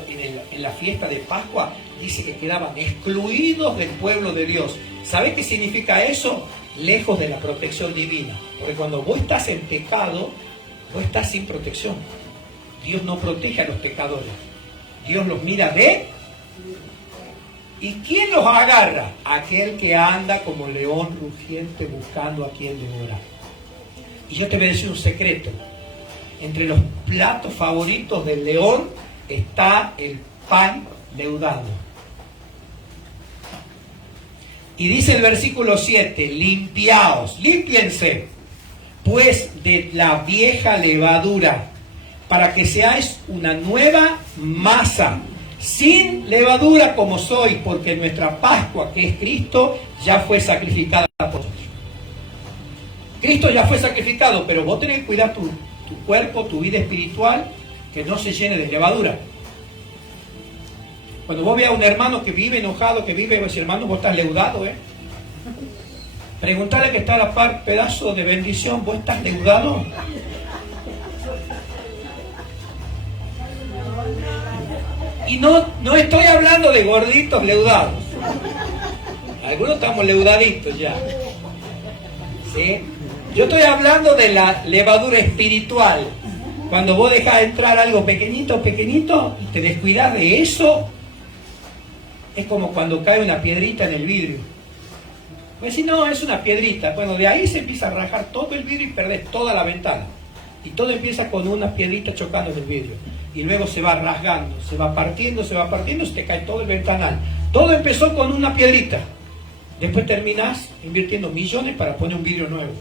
en la fiesta de Pascua, dice que quedaban excluidos del pueblo de Dios. ¿Sabés qué significa eso? Lejos de la protección divina. Porque cuando vos estás en pecado, vos estás sin protección. Dios no protege a los pecadores. Dios los mira de... ¿Y quién los agarra? Aquel que anda como león rugiente buscando a quien devorar. Y yo te voy a decir un secreto. Entre los platos favoritos del león está el pan leudado. Y dice el versículo 7, limpiaos, límpiense, pues de la vieja levadura, para que seáis una nueva masa, sin levadura como sois, porque nuestra Pascua, que es Cristo, ya fue sacrificada por vosotros. Cristo ya fue sacrificado, pero vos tenés que cuidar tu cuerpo, tu vida espiritual, que no se llene de levadura. Cuando vos veas a un hermano que vive enojado, que vive, vos hermano, vos estás leudado, Preguntale que está a la par, pedazo de bendición, vos estás leudado. Y no estoy hablando de gorditos leudados. Algunos estamos leudaditos ya. ¿Sí? Yo estoy hablando de la levadura espiritual. Cuando vos dejás entrar algo pequeñito, pequeñito, y te descuidás de eso, es como cuando cae una piedrita en el vidrio. Pues si no, es una piedrita. Bueno, de ahí se empieza a rajar todo el vidrio y perdés toda la ventana. Y todo empieza con una piedrita chocando en el vidrio. Y luego se va rasgando, se va partiendo, se te cae todo el ventanal. Todo empezó con una piedrita. Después terminás invirtiendo millones para poner un vidrio nuevo.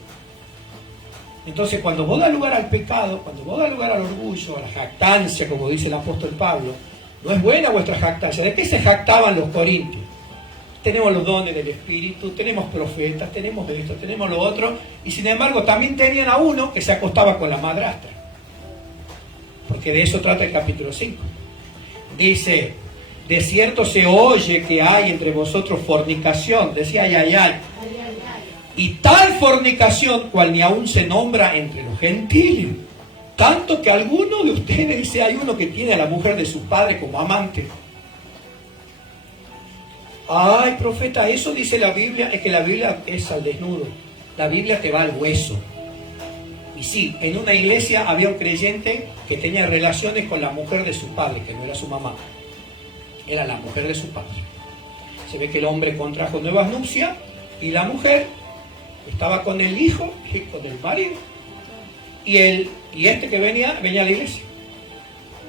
Entonces, cuando vos das lugar al pecado, cuando vos das lugar al orgullo, a la jactancia, como dice el apóstol Pablo, no es buena vuestra jactancia. ¿De qué se jactaban los corintios? Tenemos los dones del Espíritu, tenemos profetas, tenemos esto, tenemos lo otro, y sin embargo también tenían a uno que se acostaba con la madrastra. Porque de eso trata el capítulo 5. Dice, de cierto se oye que hay entre vosotros fornicación, decía ay. Y tal fornicación cual ni aún se nombra entre los gentiles. Tanto que alguno de ustedes dice, hay uno que tiene a la mujer de su padre como amante. Ay, profeta, eso dice la Biblia, es que la Biblia es al desnudo. La Biblia te va al hueso. Y sí, en una iglesia había un creyente que tenía relaciones con la mujer de su padre, que no era su mamá. Era la mujer de su padre. Se ve que el hombre contrajo nuevas nupcias y la mujer estaba con el hijo y con el marido. Y este que venía a la iglesia.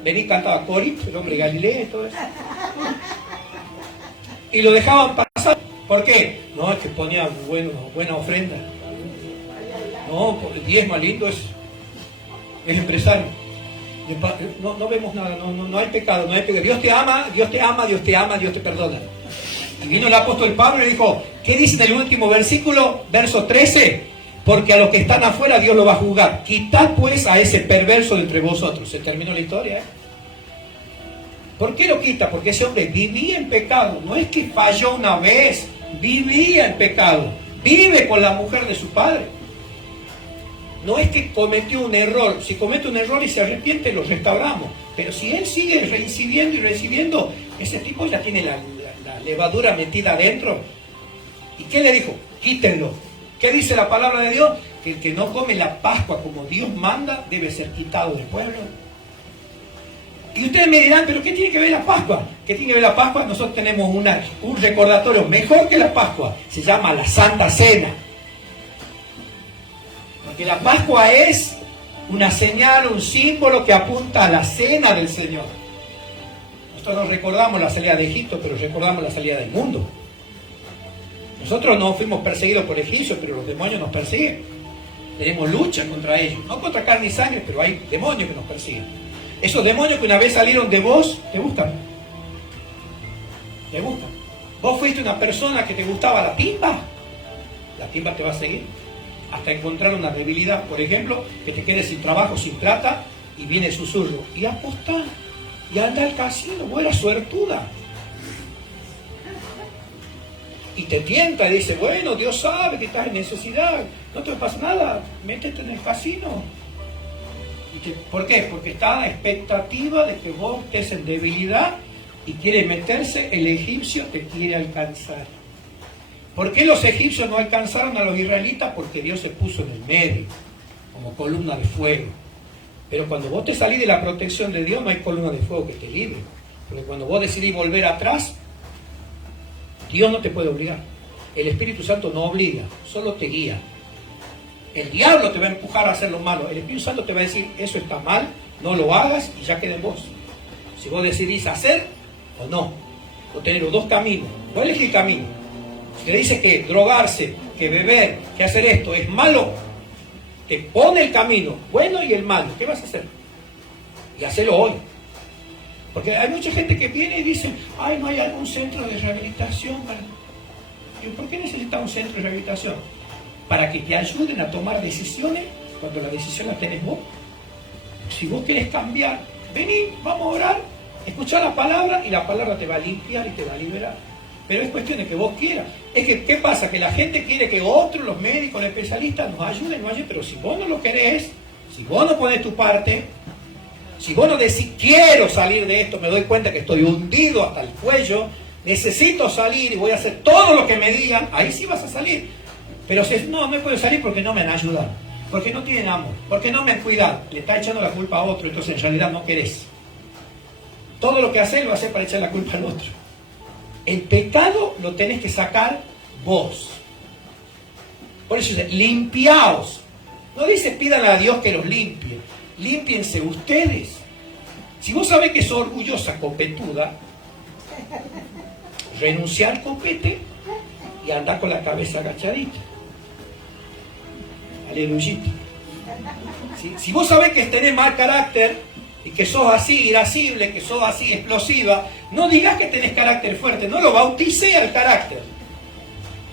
Venía y cantaba corito, el hombre Galileo y todo eso. Y lo dejaban pasar. ¿Por qué? No, es que ponía buena ofrenda. No, diezmo lindo es empresario. No vemos nada, no hay pecado, no hay pecado. Dios te ama, Dios te perdona. Y vino el apóstol Pablo y dijo, ¿qué dice en el último versículo? Verso 13, porque a los que están afuera Dios lo va a juzgar. Quitad pues a ese perverso de entre vosotros. Se terminó la historia, ¿Por qué lo quita? Porque ese hombre vivía en pecado. No es que falló una vez, vivía en pecado. Vive con la mujer de su padre. No es que cometió un error. Si comete un error y se arrepiente, lo restauramos. Pero si él sigue recibiendo, ese tipo ya tiene la levadura metida adentro. ¿Y qué le dijo? Quítenlo. ¿Qué dice la palabra de Dios? Que el que no come la Pascua como Dios manda debe ser quitado del pueblo. Y ustedes me dirán, ¿pero qué tiene que ver la Pascua? ¿Qué tiene que ver la Pascua? Nosotros tenemos un recordatorio mejor que la Pascua. Se llama la Santa Cena. Porque la Pascua es una señal, un símbolo que apunta a la cena del Señor. Nosotros no recordamos la salida de Egipto, pero recordamos la salida del mundo. Nosotros no fuimos perseguidos por egipcios, pero los demonios nos persiguen. Tenemos lucha contra ellos. No contra carne y sangre, pero hay demonios que nos persiguen. Esos demonios que una vez salieron de vos, ¿te gustan? ¿Te gustan? ¿Vos fuiste una persona que te gustaba la timba? La timba te va a seguir hasta encontrar una debilidad. Por ejemplo, que te quedes sin trabajo, sin plata, y viene el susurro. Y apostá, y anda al casino, vos eras suertuda. Y te tienta y dice, bueno, Dios sabe que estás en necesidad, no te pasa nada, métete en el casino. ¿Por qué? Porque está a la expectativa de que vos estés en debilidad y quiere meterse, el egipcio te quiere alcanzar. ¿Por qué los egipcios no alcanzaron a los israelitas? Porque Dios se puso en el medio, como columna de fuego. Pero cuando vos te salís de la protección de Dios, no hay columna de fuego que te libre. Porque cuando vos decidís volver atrás, Dios no te puede obligar. El Espíritu Santo no obliga, solo te guía. El diablo te va a empujar a hacer lo malo. El Espíritu Santo te va a decir, eso está mal, no lo hagas y ya queda en vos. Si vos decidís hacer o no. O tener los dos caminos. No elegir camino. Si te dice que drogarse, que beber, que hacer esto es malo, te pone el camino, bueno y el malo. ¿Qué vas a hacer? Y hacelo hoy. Porque hay mucha gente que viene y dice, ay, no hay algún centro de rehabilitación. ¿Y por qué necesitas un centro de rehabilitación? Para que te ayuden a tomar decisiones cuando la decisión la tenés vos. Si vos querés cambiar, vení, vamos a orar, escuchá la palabra y la palabra te va a limpiar y te va a liberar. Pero es cuestión de que vos quieras. Es que, ¿qué pasa? Que la gente quiere que otros, los médicos, los especialistas, nos ayuden, pero si vos no lo querés, si vos no pones tu parte, si vos no decís, quiero salir de esto, me doy cuenta que estoy hundido hasta el cuello, necesito salir y voy a hacer todo lo que me digan, ahí sí vas a salir. Pero si no puedo salir porque no me han ayudado, porque no tienen amor, porque no me han cuidado, le está echando la culpa a otro, entonces en realidad no querés. Todo lo que haces lo haces para echar la culpa al otro. El pecado lo tenés que sacar vos. Por eso dice, limpiaos. No dice pídanle a Dios que los limpie, límpiense ustedes. Si vos sabés que sos orgullosa, copetuda, renuncia al copete y andá con la cabeza agachadita. Aleluyita. Si vos sabés que tenés mal carácter y que sos así irascible, que sos así explosiva, no digas que tenés carácter fuerte, no lo bauticé al carácter,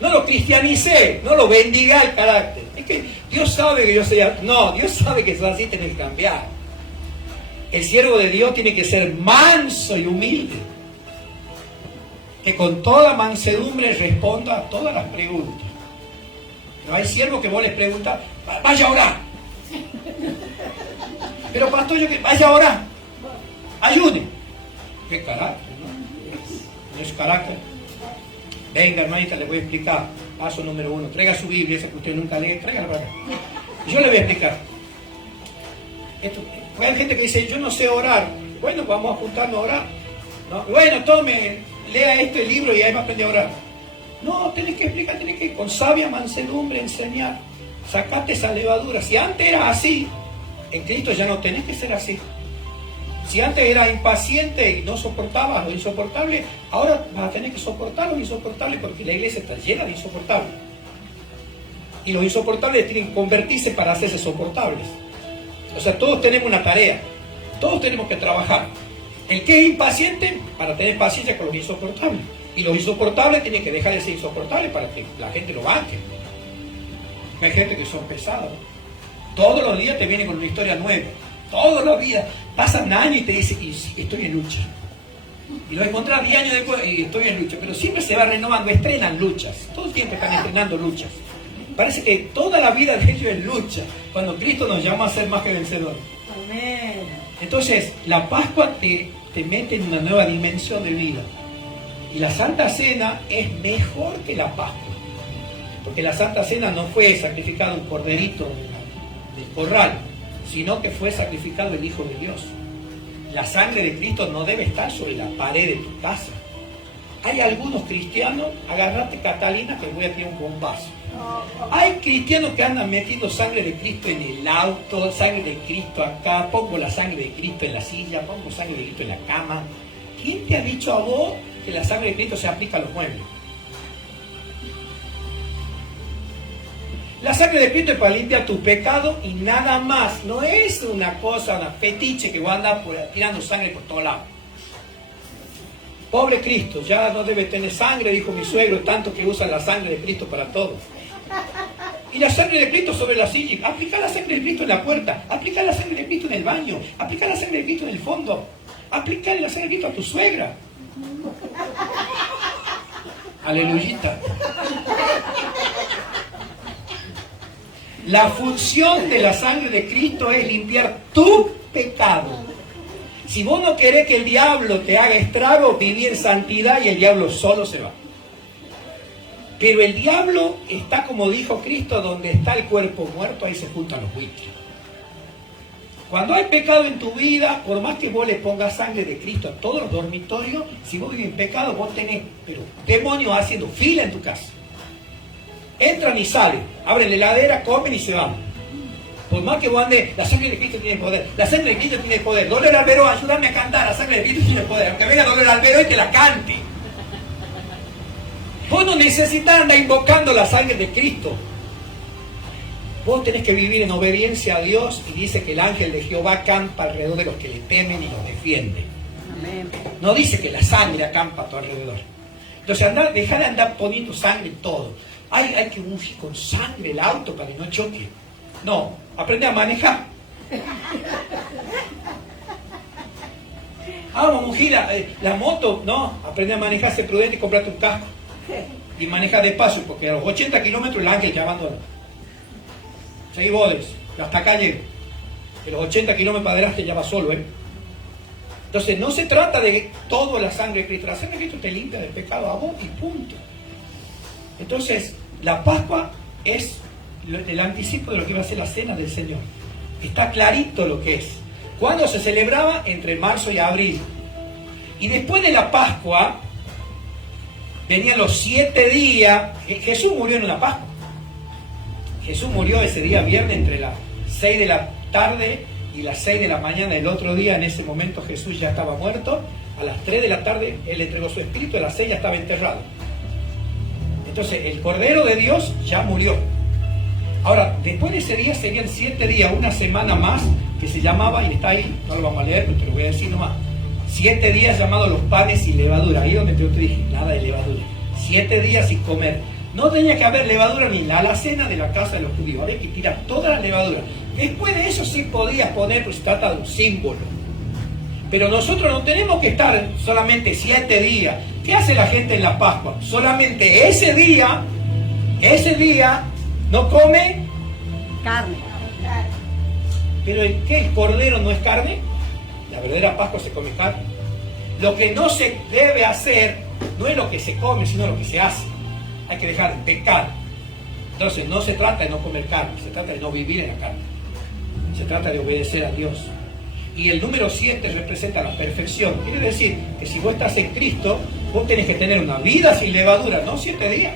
no lo cristianicé, no lo bendiga al carácter. Es que Dios sabe que yo soy así. No, Dios sabe que sos así, tenés que cambiar. El siervo de Dios tiene que ser manso y humilde, que con toda mansedumbre responda a todas las preguntas. No hay siervo que vos les preguntas, vaya a orar. Pero pastor, yo que vaya a orar, ayude. ¿Qué carácter? No es carácter. Venga, hermanita, le voy a explicar. Paso número 1, traiga su Biblia, esa que usted nunca lee, tráigala para acá. Yo le voy a explicar. Hay gente que dice, yo no sé orar. Bueno, vamos a juntarnos a orar. ¿No? Bueno, tome, lea este libro y ahí va a aprender a orar. No, tenés que explicar, tenés que con sabia mansedumbre enseñar. Sacate esa levadura. Si antes eras así, en Cristo ya no tenés que ser así. Si antes eras impaciente y no soportabas lo insoportable, ahora vas a tener que soportar lo insoportable porque la iglesia está llena de insoportables. Y los insoportables tienen que convertirse para hacerse soportables. O sea, todos tenemos una tarea. Todos tenemos que trabajar. El que es impaciente, para tener paciencia con los insoportables. Y los insoportables tienen que dejar de ser insoportables para que la gente lo banque. Hay gente que son pesados. Todos los días te vienen con una historia nueva. Todos los días. Pasan años y te dicen, estoy en lucha. Y lo encontrás 10 años después y estoy en lucha. Pero siempre se va renovando, estrenan luchas. Todo el tiempo están estrenando luchas. Parece que toda la vida de ellos es lucha. Cuando Cristo nos llama a ser más que vencedores. Amén. Entonces, la Pascua te mete en una nueva dimensión de vida. Y la Santa Cena es mejor que la Pascua. Porque la Santa Cena no fue sacrificado un corderito del corral, sino que fue sacrificado el Hijo de Dios. La sangre de Cristo no debe estar sobre la pared de tu casa. Hay algunos cristianos, agarrate Catalina que voy a tirar un bombazo. Hay cristianos que andan metiendo sangre de Cristo en el auto, sangre de Cristo acá, pongo la sangre de Cristo en la silla, pongo sangre de Cristo en la cama. ¿Quién te ha dicho a vos que la sangre de Cristo se aplica a los muebles? La sangre de Cristo es para limpiar tu pecado y nada más. No es una cosa, una fetiche que va a andar tirando sangre por todos lados. Pobre Cristo, ya no debe tener sangre, dijo mi suegro, tanto que usa la sangre de Cristo para todo. Y la sangre de Cristo sobre la silla, aplica la sangre de Cristo en la puerta, aplica la sangre de Cristo en el baño, aplica la sangre de Cristo en el fondo, aplica la sangre de Cristo a tu suegra. Aleluyita. La función de la sangre de Cristo es limpiar tu pecado. Si vos no querés que el diablo te haga estrago, viví en santidad y el diablo solo se va. Pero el diablo está, como dijo Cristo, donde está el cuerpo muerto, ahí se juntan los buitres. Cuando hay pecado en tu vida, por más que vos le pongas sangre de Cristo a todos los dormitorios, si vos vivís en pecado, vos tenés, pero demonios haciendo fila en tu casa. Entran y salen, abren la heladera, comen y se van. Por más que vos andes, la sangre de Cristo tiene poder, la sangre de Cristo tiene poder. Dolor Albero, ayúdame a cantar, la sangre de Cristo tiene poder. Aunque venga Dolor Albero y que la cante. Vos no necesitas andar invocando la sangre de Cristo. Vos tenés que vivir en obediencia a Dios y dice que el ángel de Jehová acampa alrededor de los que le temen y los defiende. Amén. No dice que la sangre acampa a tu alrededor. Entonces dejá de andar poniendo sangre en todo. Hay que ungir con sangre el auto para que no choque. No, aprende a manejar. Vamos a ungir la moto. No, aprende a manejar, sé prudente y comprate un casco. Y maneja despacio, porque a los 80 kilómetros el ángel ya abandona. Seguí bodes, hasta acá llego. De los 80 kilómetros para adelante ya va solo, Entonces no se trata de todo la sangre de Cristo. La sangre de Cristo te limpia del pecado a vos y punto. Entonces, la Pascua es el anticipo de lo que iba a ser la cena del Señor. Está clarito lo que es. ¿Cuándo se celebraba? Entre marzo y abril. Y después de la Pascua, venían los 7 días. Jesús murió en una Pascua. Jesús murió ese día viernes entre las 6 de la tarde y las 6 de la mañana del otro día. En ese momento Jesús ya estaba muerto. A las 3 de la tarde Él entregó su espíritu, a las 6 ya estaba enterrado. Entonces el Cordero de Dios ya murió. Ahora, después de ese día serían 7 días, una semana más, que se llamaba, y está ahí, no lo vamos a leer, pero te lo voy a decir nomás. 7 días llamados los panes sin levadura. Ahí donde yo te dije, nada de levadura. 7 días sin comer. No tenía que haber levadura ni en la alacena de la casa de los judíos. Había que tirar toda la levadura. Después de eso sí podías poner, pues se trata de un símbolo. Pero nosotros no tenemos que estar solamente 7 días. ¿Qué hace la gente en la Pascua? Solamente ese día no come carne. Pero ¿qué? ¿El cordero no es carne? La verdadera Pascua se come carne. Lo que no se debe hacer no es lo que se come, sino lo que se hace. Hay que dejar de pecar. Entonces no se trata de no comer carne, se trata de no vivir en la carne. Se trata de obedecer a Dios. Y el número 7 representa la perfección. Quiere decir que si vos estás en Cristo, vos tenés que tener una vida sin levadura, no 7 días.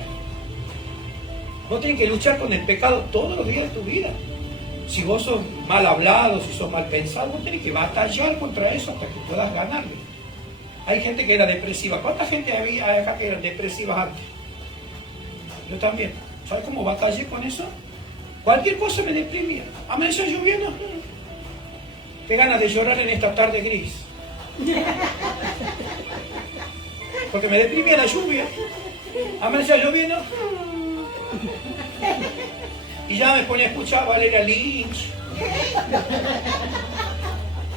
Vos tenés que luchar con el pecado todos los días de tu vida. Si vos sos mal hablado, si sos mal pensado, vos tenés que batallar contra eso hasta que puedas ganarle. Hay gente que era depresiva. ¿Cuánta gente había acá que eran depresivas antes? Yo también. ¿Sabes cómo batallé con eso? Cualquier cosa me deprimía. ¿Amaneció lloviendo? Qué ganas de llorar en esta tarde gris. Porque me deprimía la lluvia. ¿Amaneció lloviendo? Y ya me ponía a escuchar a Valeria Lynch.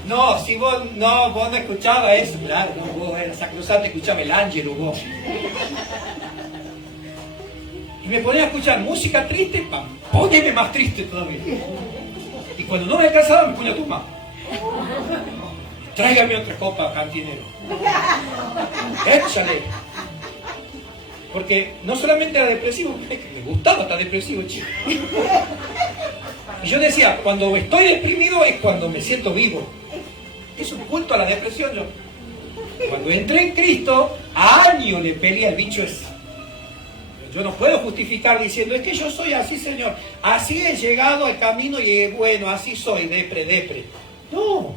No, si vos no escuchabas eso, claro, no, vos eras sacrosante, escuchaba el Ángelo, vos. Y me ponía a escuchar música triste, poneme más triste todavía. Y cuando no me alcanzaba, me ponía a tomar. Tráigame otra copa, cantinero. Échale. Porque no solamente era depresivo, es que me gustaba estar depresivo, chico. Y yo decía, cuando estoy deprimido es cuando me siento vivo. Es un culto a la depresión. Cuando entré en Cristo, a años le peleé al bicho ese. Yo no puedo justificar diciendo, es que yo soy así, Señor. Así he llegado al camino y bueno, así soy, depre. No,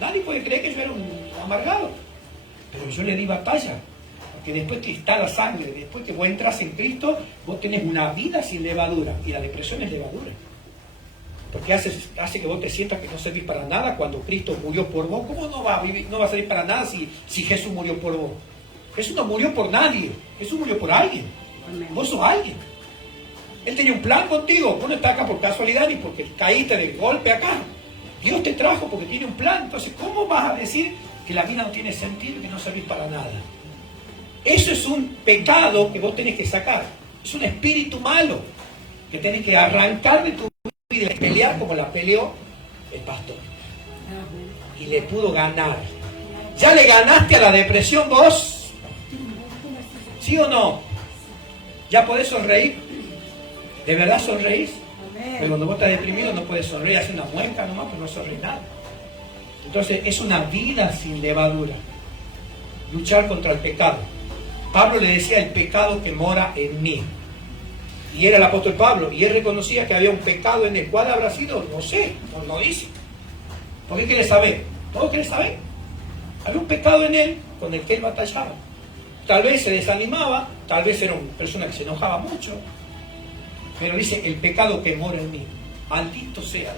nadie puede creer que yo era un amargado. Pero yo le di batalla. Porque después que está la sangre, después que vos entras en Cristo, vos tenés una vida sin levadura. Y la depresión es levadura. Porque hace que vos te sientas que no servís para nada cuando Cristo murió por vos. ¿Cómo no va a servir para nada si Jesús murió por vos? Jesús no murió por nadie. Jesús murió por alguien. Vos sos alguien. Él tenía un plan contigo. Vos no estás acá por casualidad ni porque caíste de golpe acá. Dios te trajo porque tiene un plan. Entonces, ¿cómo vas a decir que la vida no tiene sentido y que no servís para nada? Eso es un pecado que vos tenés que sacar. Es un espíritu malo que tenés que arrancar de tu vida y pelear como la peleó el pastor. Y le pudo ganar. ¿Ya le ganaste a la depresión vos? ¿Sí o no? ¿Ya podés sonreír? ¿De verdad sonreís? Porque cuando vos estás deprimido no puedes sonreír, hacer una mueca nomás, pero no sonreís nada. Entonces es una vida sin levadura. Luchar contra el pecado. Pablo le decía el pecado que mora en mí. Y era el apóstol Pablo, y él reconocía que había un pecado en él. ¿Cuál habrá sido? No sé, no lo dice. ¿Por qué quiere saber? ¿Todo quiere saber? Había un pecado en él con el que él batallaba. Tal vez se desanimaba, tal vez era una persona que se enojaba mucho, pero dice, el pecado que mora en mí, maldito sea,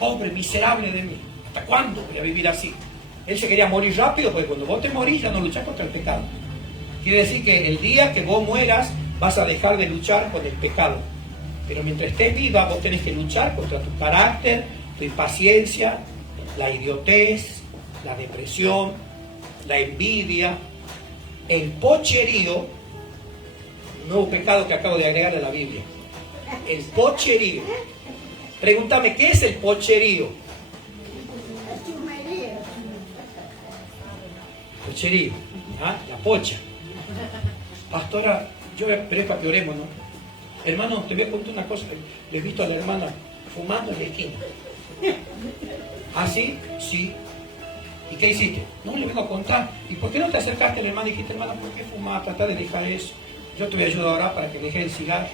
pobre, miserable de mí. ¿Hasta cuándo voy a vivir así? Él se quería morir rápido, porque cuando vos te morís ya no luchás contra el pecado. Quiere decir que el día que vos mueras vas a dejar de luchar con el pecado. Pero mientras estés viva vos tenés que luchar contra tu carácter, tu impaciencia, la idiotez, la depresión, la envidia, el pocherío, un nuevo pecado que acabo de agregarle a la Biblia. El pocherío. Pregúntame, ¿qué es el pocherío? Pocherío, ¿ah? La pocha. Pastora, pero es para que oremos, ¿no? Hermano, te voy a contar una cosa. Le he visto a la hermana fumando en la esquina. ¿Ah, sí? Sí. ¿Y qué hiciste? No, le vengo a contar. ¿Y por qué no te acercaste a la hermana y dijiste, hermana, ¿por qué fumás? Trata de dejar eso. Yo te voy a ayudar ahora para que dejes el cigarro.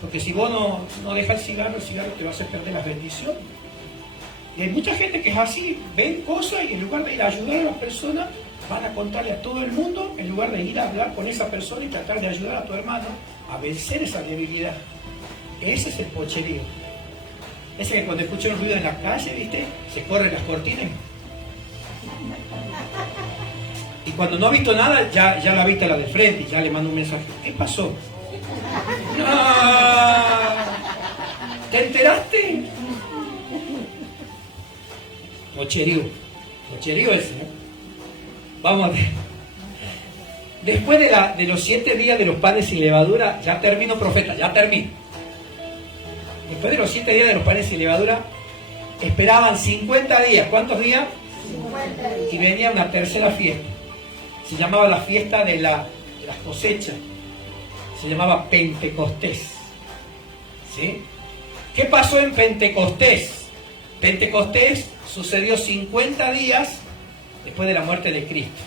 Porque si vos no dejas el cigarro te va a hacer perder las bendiciones. Y hay mucha gente que es así, ven cosas y en lugar de ir a ayudar a las personas, van a contarle a todo el mundo, en lugar de ir a hablar con esa persona y tratar de ayudar a tu hermano a vencer esa debilidad. Ese es el pocherío. Ese que cuando escucha un ruido en la calle, ¿viste? Se corren las cortinas. Y cuando no ha visto nada, ya la ha visto la de frente y ya le manda un mensaje. ¿Qué pasó? ¡Ah! ¿Te enteraste? Pocherío ese, ¿eh? Vamos a ver. Después de los 7 días de los panes sin levadura, ya termino, profeta, ya termino. Después de los 7 días de los panes sin levadura, esperaban 50 días. ¿Cuántos días? 50 días. Y venía una tercera fiesta. Se llamaba la fiesta de las cosechas. Se llamaba Pentecostés. ¿Sí? ¿Qué pasó en Pentecostés? Pentecostés sucedió 50 días después de la muerte de Cristo.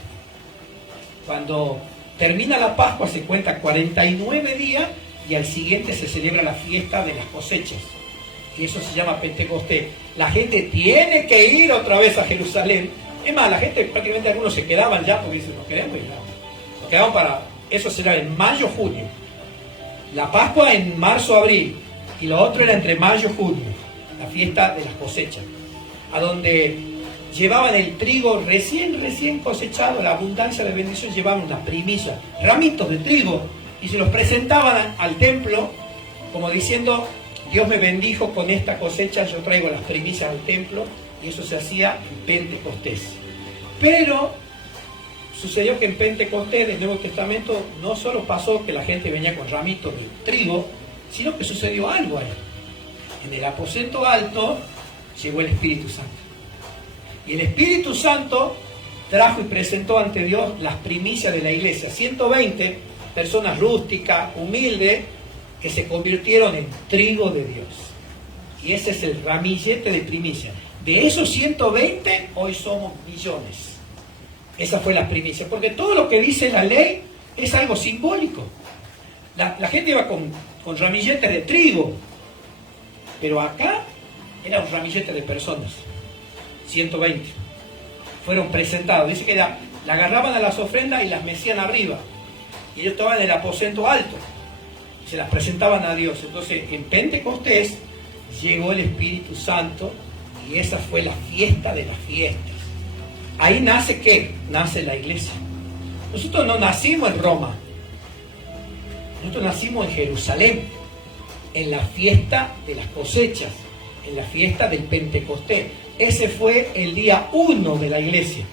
Cuando termina la Pascua se cuenta 49 días y al siguiente se celebra la fiesta de las cosechas. Y eso se llama Pentecostés. La gente tiene que ir otra vez a Jerusalén. Es más, la gente, prácticamente algunos se quedaban ya porque dicen, nos quedamos ir. Nos quedamos para... Eso será en mayo, junio. La Pascua en marzo, abril. Y lo otro era entre mayo y junio. La fiesta de las cosechas. A donde llevaban el trigo recién cosechado, la abundancia de bendición, llevaban unas primicias, ramitos de trigo, y se los presentaban al templo, como diciendo, Dios me bendijo con esta cosecha, yo traigo las primicias al templo, y eso se hacía en Pentecostés. Pero sucedió que en Pentecostés del Nuevo Testamento no solo pasó que la gente venía con ramitos de trigo, sino que sucedió algo ahí. En el aposento alto llegó el Espíritu Santo. Y el Espíritu Santo trajo y presentó ante Dios las primicias de la iglesia. 120 personas rústicas, humildes, que se convirtieron en trigo de Dios. Y ese es el ramillete de primicia. De esos 120, hoy somos millones. Esa fue la primicia, porque todo lo que dice la ley es algo simbólico. La gente iba con ramilletes de trigo, pero acá era un ramillete de personas, 120. Fueron presentados, dice que la agarraban a las ofrendas y las mecían arriba, y ellos estaban en el aposento alto, y se las presentaban a Dios. Entonces en Pentecostés llegó el Espíritu Santo, y esa fue la fiesta de las fiestas. Ahí nace ¿qué? Nace la iglesia. Nosotros no nacimos en Roma, nosotros nacimos en Jerusalén, en la fiesta de las cosechas, en la fiesta del Pentecostés. Ese fue el día 1 de la iglesia.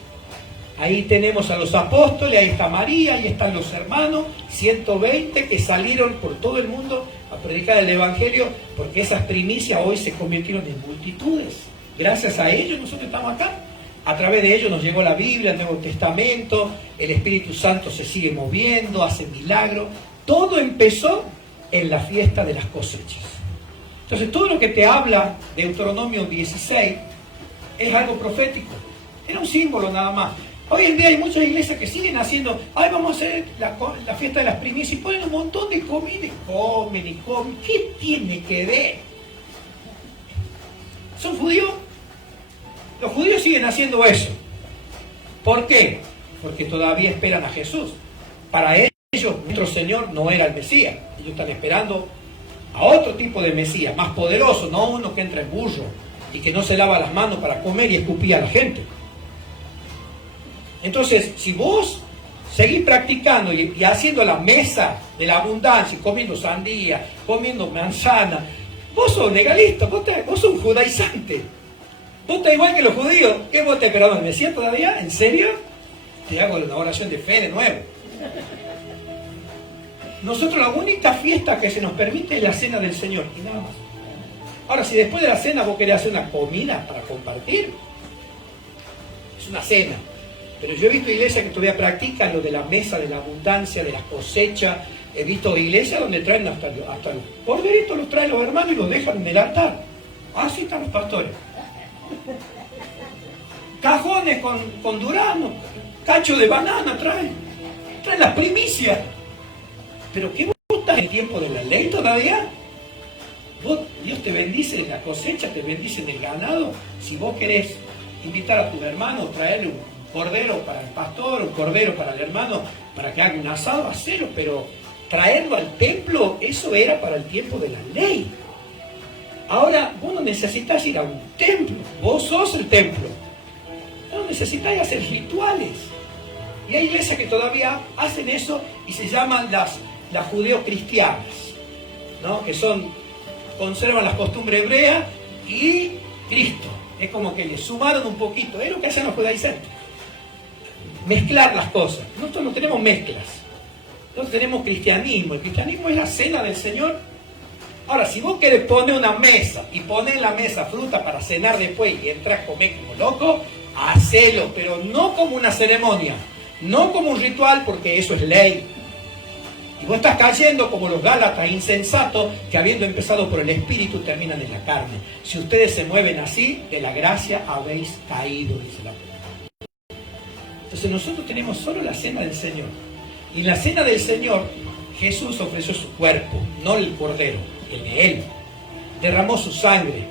Ahí tenemos a los apóstoles, ahí está María, ahí están los hermanos, 120 que salieron por todo el mundo a predicar el Evangelio, porque esas primicias hoy se convirtieron en multitudes. Gracias a ellos nosotros estamos acá. A través de ellos nos llegó la Biblia, el Nuevo Testamento, el Espíritu Santo se sigue moviendo, hace milagros. Todo empezó en la fiesta de las cosechas. Entonces todo lo que te habla de Deuteronomio 16 es algo profético. Era un símbolo nada más. Hoy en día hay muchas iglesias que siguen haciendo, ay, vamos a hacer la fiesta de las primicias, y ponen un montón de comida y comen y comen. ¿Qué tiene que ver? ¿Son judíos? Los judíos siguen haciendo eso. ¿Por qué? Porque todavía esperan a Jesús. Para ellos, nuestro Señor no era el Mesías. Ellos están esperando a otro tipo de Mesías, más poderoso, no uno que entra en burro y que no se lava las manos para comer y escupir a la gente. Entonces, si vos seguís practicando y haciendo la mesa de la abundancia, comiendo sandía, comiendo manzana, vos sos legalista, vos sos un judaizante. Vos estás igual que los judíos. ¿Qué vos te esperabas el Mesías todavía? ¿En serio? Te hago una oración de fe de nuevo. Nosotros la única fiesta que se nos permite es la cena del Señor, y nada más. Ahora, si después de la cena vos querés hacer una comida para compartir, es una cena. Pero yo he visto iglesias que todavía practican lo de la mesa, de la abundancia, de la cosecha. He visto iglesias donde traen hasta los corderitos, los traen los hermanos y los dejan en el altar. Así están los pastores. Cajones con durazno, cacho de banana traen las primicias. Pero ¿qué vos estás en el tiempo de la ley todavía? Dios te bendice en la cosecha, te bendice en el ganado. Si vos querés invitar a tus hermanos, traerle un cordero para el pastor, un cordero para el hermano, para que haga un asado, hacelo, pero traerlo al templo, eso era para el tiempo de la ley. Ahora, vos no necesitas ir a un templo, vos sos el templo. No necesitáis hacer rituales. Y hay iglesias que todavía hacen eso y se llaman las judeocristianas, ¿no? Que conservan las costumbres hebreas y Cristo. Es como que le sumaron un poquito, es lo que hacen los judaizantes. Mezclar las cosas. Nosotros no tenemos mezclas. Nosotros tenemos cristianismo. El cristianismo es la cena del Señor. Ahora, si vos querés poner una mesa y poner en la mesa fruta para cenar después y entrar a comer como loco, hacelo, pero no como una ceremonia, no como un ritual, porque eso es ley. Y vos estás cayendo como los gálatas insensatos que, habiendo empezado por el Espíritu, terminan en la carne. Si ustedes se mueven así, de la gracia habéis caído, dice la palabra. Entonces nosotros tenemos solo la cena del Señor. Y en la cena del Señor, Jesús ofreció su cuerpo, no el cordero, el de Él. Derramó su sangre.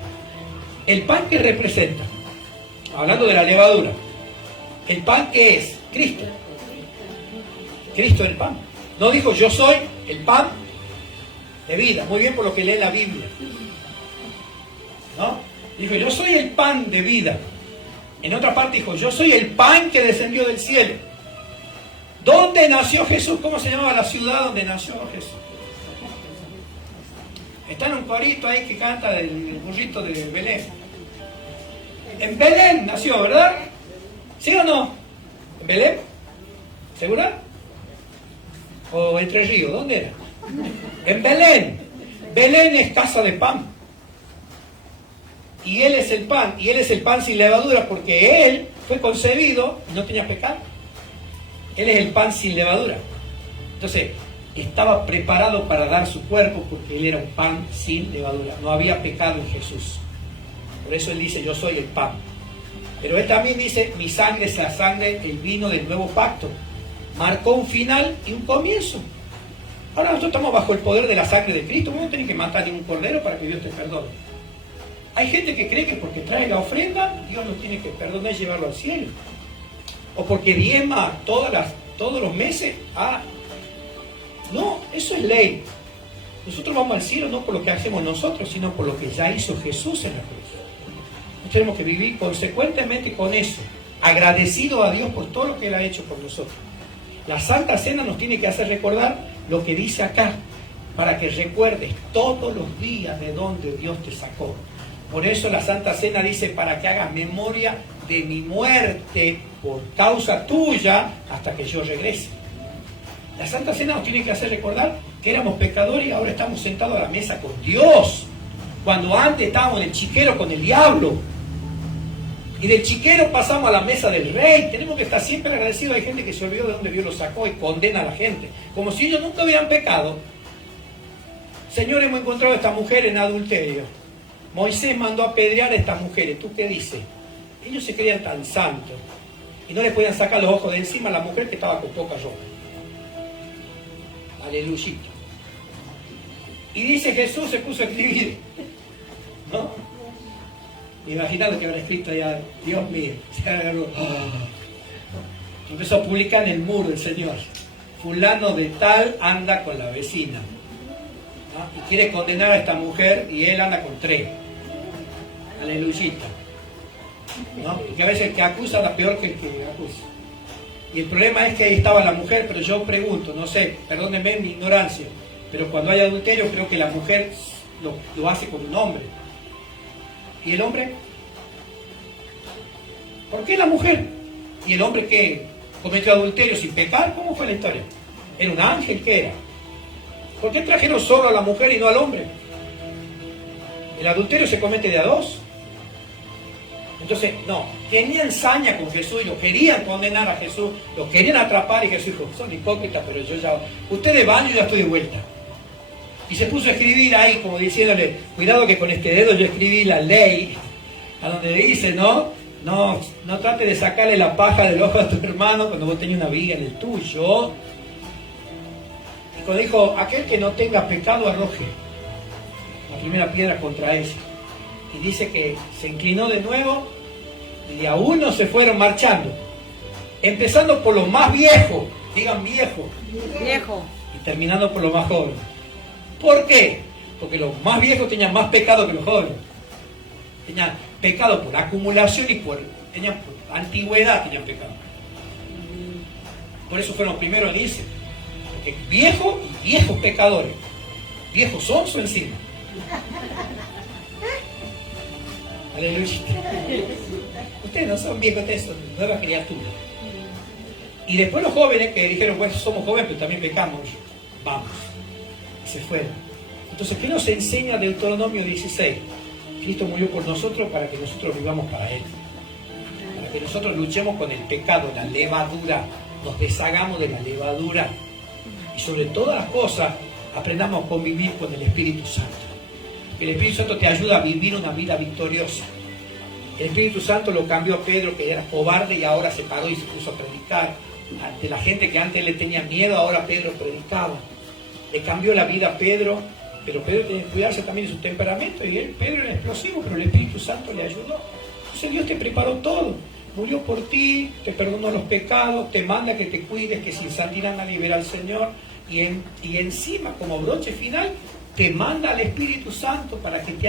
El pan que representa, hablando de la levadura, el pan que es Cristo. Cristo es el pan. No dijo yo soy el pan de vida. Muy bien por lo que lee la Biblia. ¿No? Dijo yo soy el pan de vida. En otra parte dijo yo soy el pan que descendió del cielo. ¿Dónde nació Jesús? ¿Cómo se llamaba la ciudad donde nació Jesús? Está en un corito ahí que canta del burrito de Belén. En Belén nació, ¿verdad? ¿Sí o no? ¿En Belén? ¿Segura? ¿O Entre Ríos? ¿Dónde era? En Belén. Belén es casa de pan. Y Él es el pan. Y Él es el pan sin levadura porque Él fue concebido y no tenía pecado. Él es el pan sin levadura. Entonces, estaba preparado para dar su cuerpo porque Él era un pan sin levadura. No había pecado en Jesús. Por eso Él dice, yo soy el pan. Pero Él también dice, mi sangre es la sangre, el vino del nuevo pacto. Marcó un final y un comienzo. Ahora nosotros estamos bajo el poder de la sangre de Cristo. Vos no tenés que matar ningún cordero para que Dios te perdone. Hay gente que cree que porque trae la ofrenda, Dios nos tiene que perdonar y llevarlo al cielo. O porque diezma todos los meses. No, eso es ley. Nosotros vamos al cielo no por lo que hacemos nosotros, sino por lo que ya hizo Jesús en la cruz. Nosotros tenemos que vivir consecuentemente con eso, agradecido a Dios por todo lo que Él ha hecho por nosotros. La Santa Cena nos tiene que hacer recordar lo que dice acá, para que recuerdes todos los días de donde Dios te sacó. Por eso la Santa Cena dice, para que hagas memoria de mi muerte por causa tuya hasta que yo regrese. La Santa Cena nos tiene que hacer recordar que éramos pecadores y ahora estamos sentados a la mesa con Dios. Cuando antes estábamos del chiquero con el diablo. Y del chiquero pasamos a la mesa del rey. Tenemos que estar siempre agradecidos. Hay gente que se olvidó de dónde Dios los sacó y condena a la gente. Como si ellos nunca hubieran pecado. Señor, hemos encontrado a esta mujer en adulterio. Moisés mandó a apedrear a estas mujeres. ¿Tú qué dices? Ellos se creían tan santos. Y no les podían sacar los ojos de encima a la mujer que estaba con poca ropa. Aleluya. Y dice Jesús se puso a escribir. ¿No? Imaginad lo que habrá escrito allá. Dios mío. Se agarró. Empezó a publicar en el muro el Señor. Fulano de tal anda con la vecina. ¿No? Y quiere condenar a esta mujer y él anda con 3. Aleluyita. ¿No? Porque a veces el que acusa anda peor que el que acusa. Y el problema es que ahí estaba la mujer, pero yo pregunto, no sé, perdónenme mi ignorancia, pero cuando hay adulterio creo que la mujer lo hace con un hombre. ¿Y el hombre? ¿Por qué la mujer? ¿Y el hombre que cometió adulterio sin pecar? ¿Cómo fue la historia? ¿Era un ángel? ¿Qué era? ¿Por qué trajeron solo a la mujer y no al hombre? El adulterio se comete de a 2. Entonces, no, tenían saña con Jesús y lo querían condenar a Jesús, lo querían atrapar y Jesús dijo, son hipócritas, pero yo ya, ustedes van y yo ya estoy de vuelta. Y se puso a escribir ahí, como diciéndole, cuidado que con este dedo yo escribí la ley, a donde dice, no trate de sacarle la paja del ojo a tu hermano cuando vos tenés una viga en el tuyo. Y cuando dijo, aquel que no tenga pecado arroje la primera piedra contra ella. Y dice que se inclinó de nuevo y a uno se fueron marchando. Empezando por los más viejos, digan viejo. Y terminando por los más jóvenes. ¿Por qué? Porque los más viejos tenían más pecado que los jóvenes. Tenían pecado por acumulación y por antigüedad tenían pecado. Por eso fueron primeros, dice. Porque viejos y viejos pecadores. Viejos sonsos encima. Aleluya. Ustedes no son viejos, ustedes son nuevas criaturas. Y después los jóvenes que dijeron, pues somos jóvenes, pero también pecamos. Vamos. Y se fueron. Entonces, ¿qué nos enseña Deuteronomio 16? Cristo murió por nosotros para que nosotros vivamos para Él. Para que nosotros luchemos con el pecado, la levadura. Nos deshagamos de la levadura. Y sobre todas las cosas, aprendamos a convivir con el Espíritu Santo. El Espíritu Santo te ayuda a vivir una vida victoriosa. El Espíritu Santo lo cambió a Pedro, que era cobarde, y ahora se paró y se puso a predicar. Ante la gente que antes le tenía miedo, ahora Pedro predicaba. Le cambió la vida a Pedro, pero Pedro tiene que cuidarse también de su temperamento, y Pedro era explosivo, pero el Espíritu Santo le ayudó. Entonces Dios te preparó todo. Murió por ti, te perdonó los pecados, te manda que te cuides, que sin santidad nadie verá al Señor, y encima, como broche final, te manda al Espíritu Santo para que te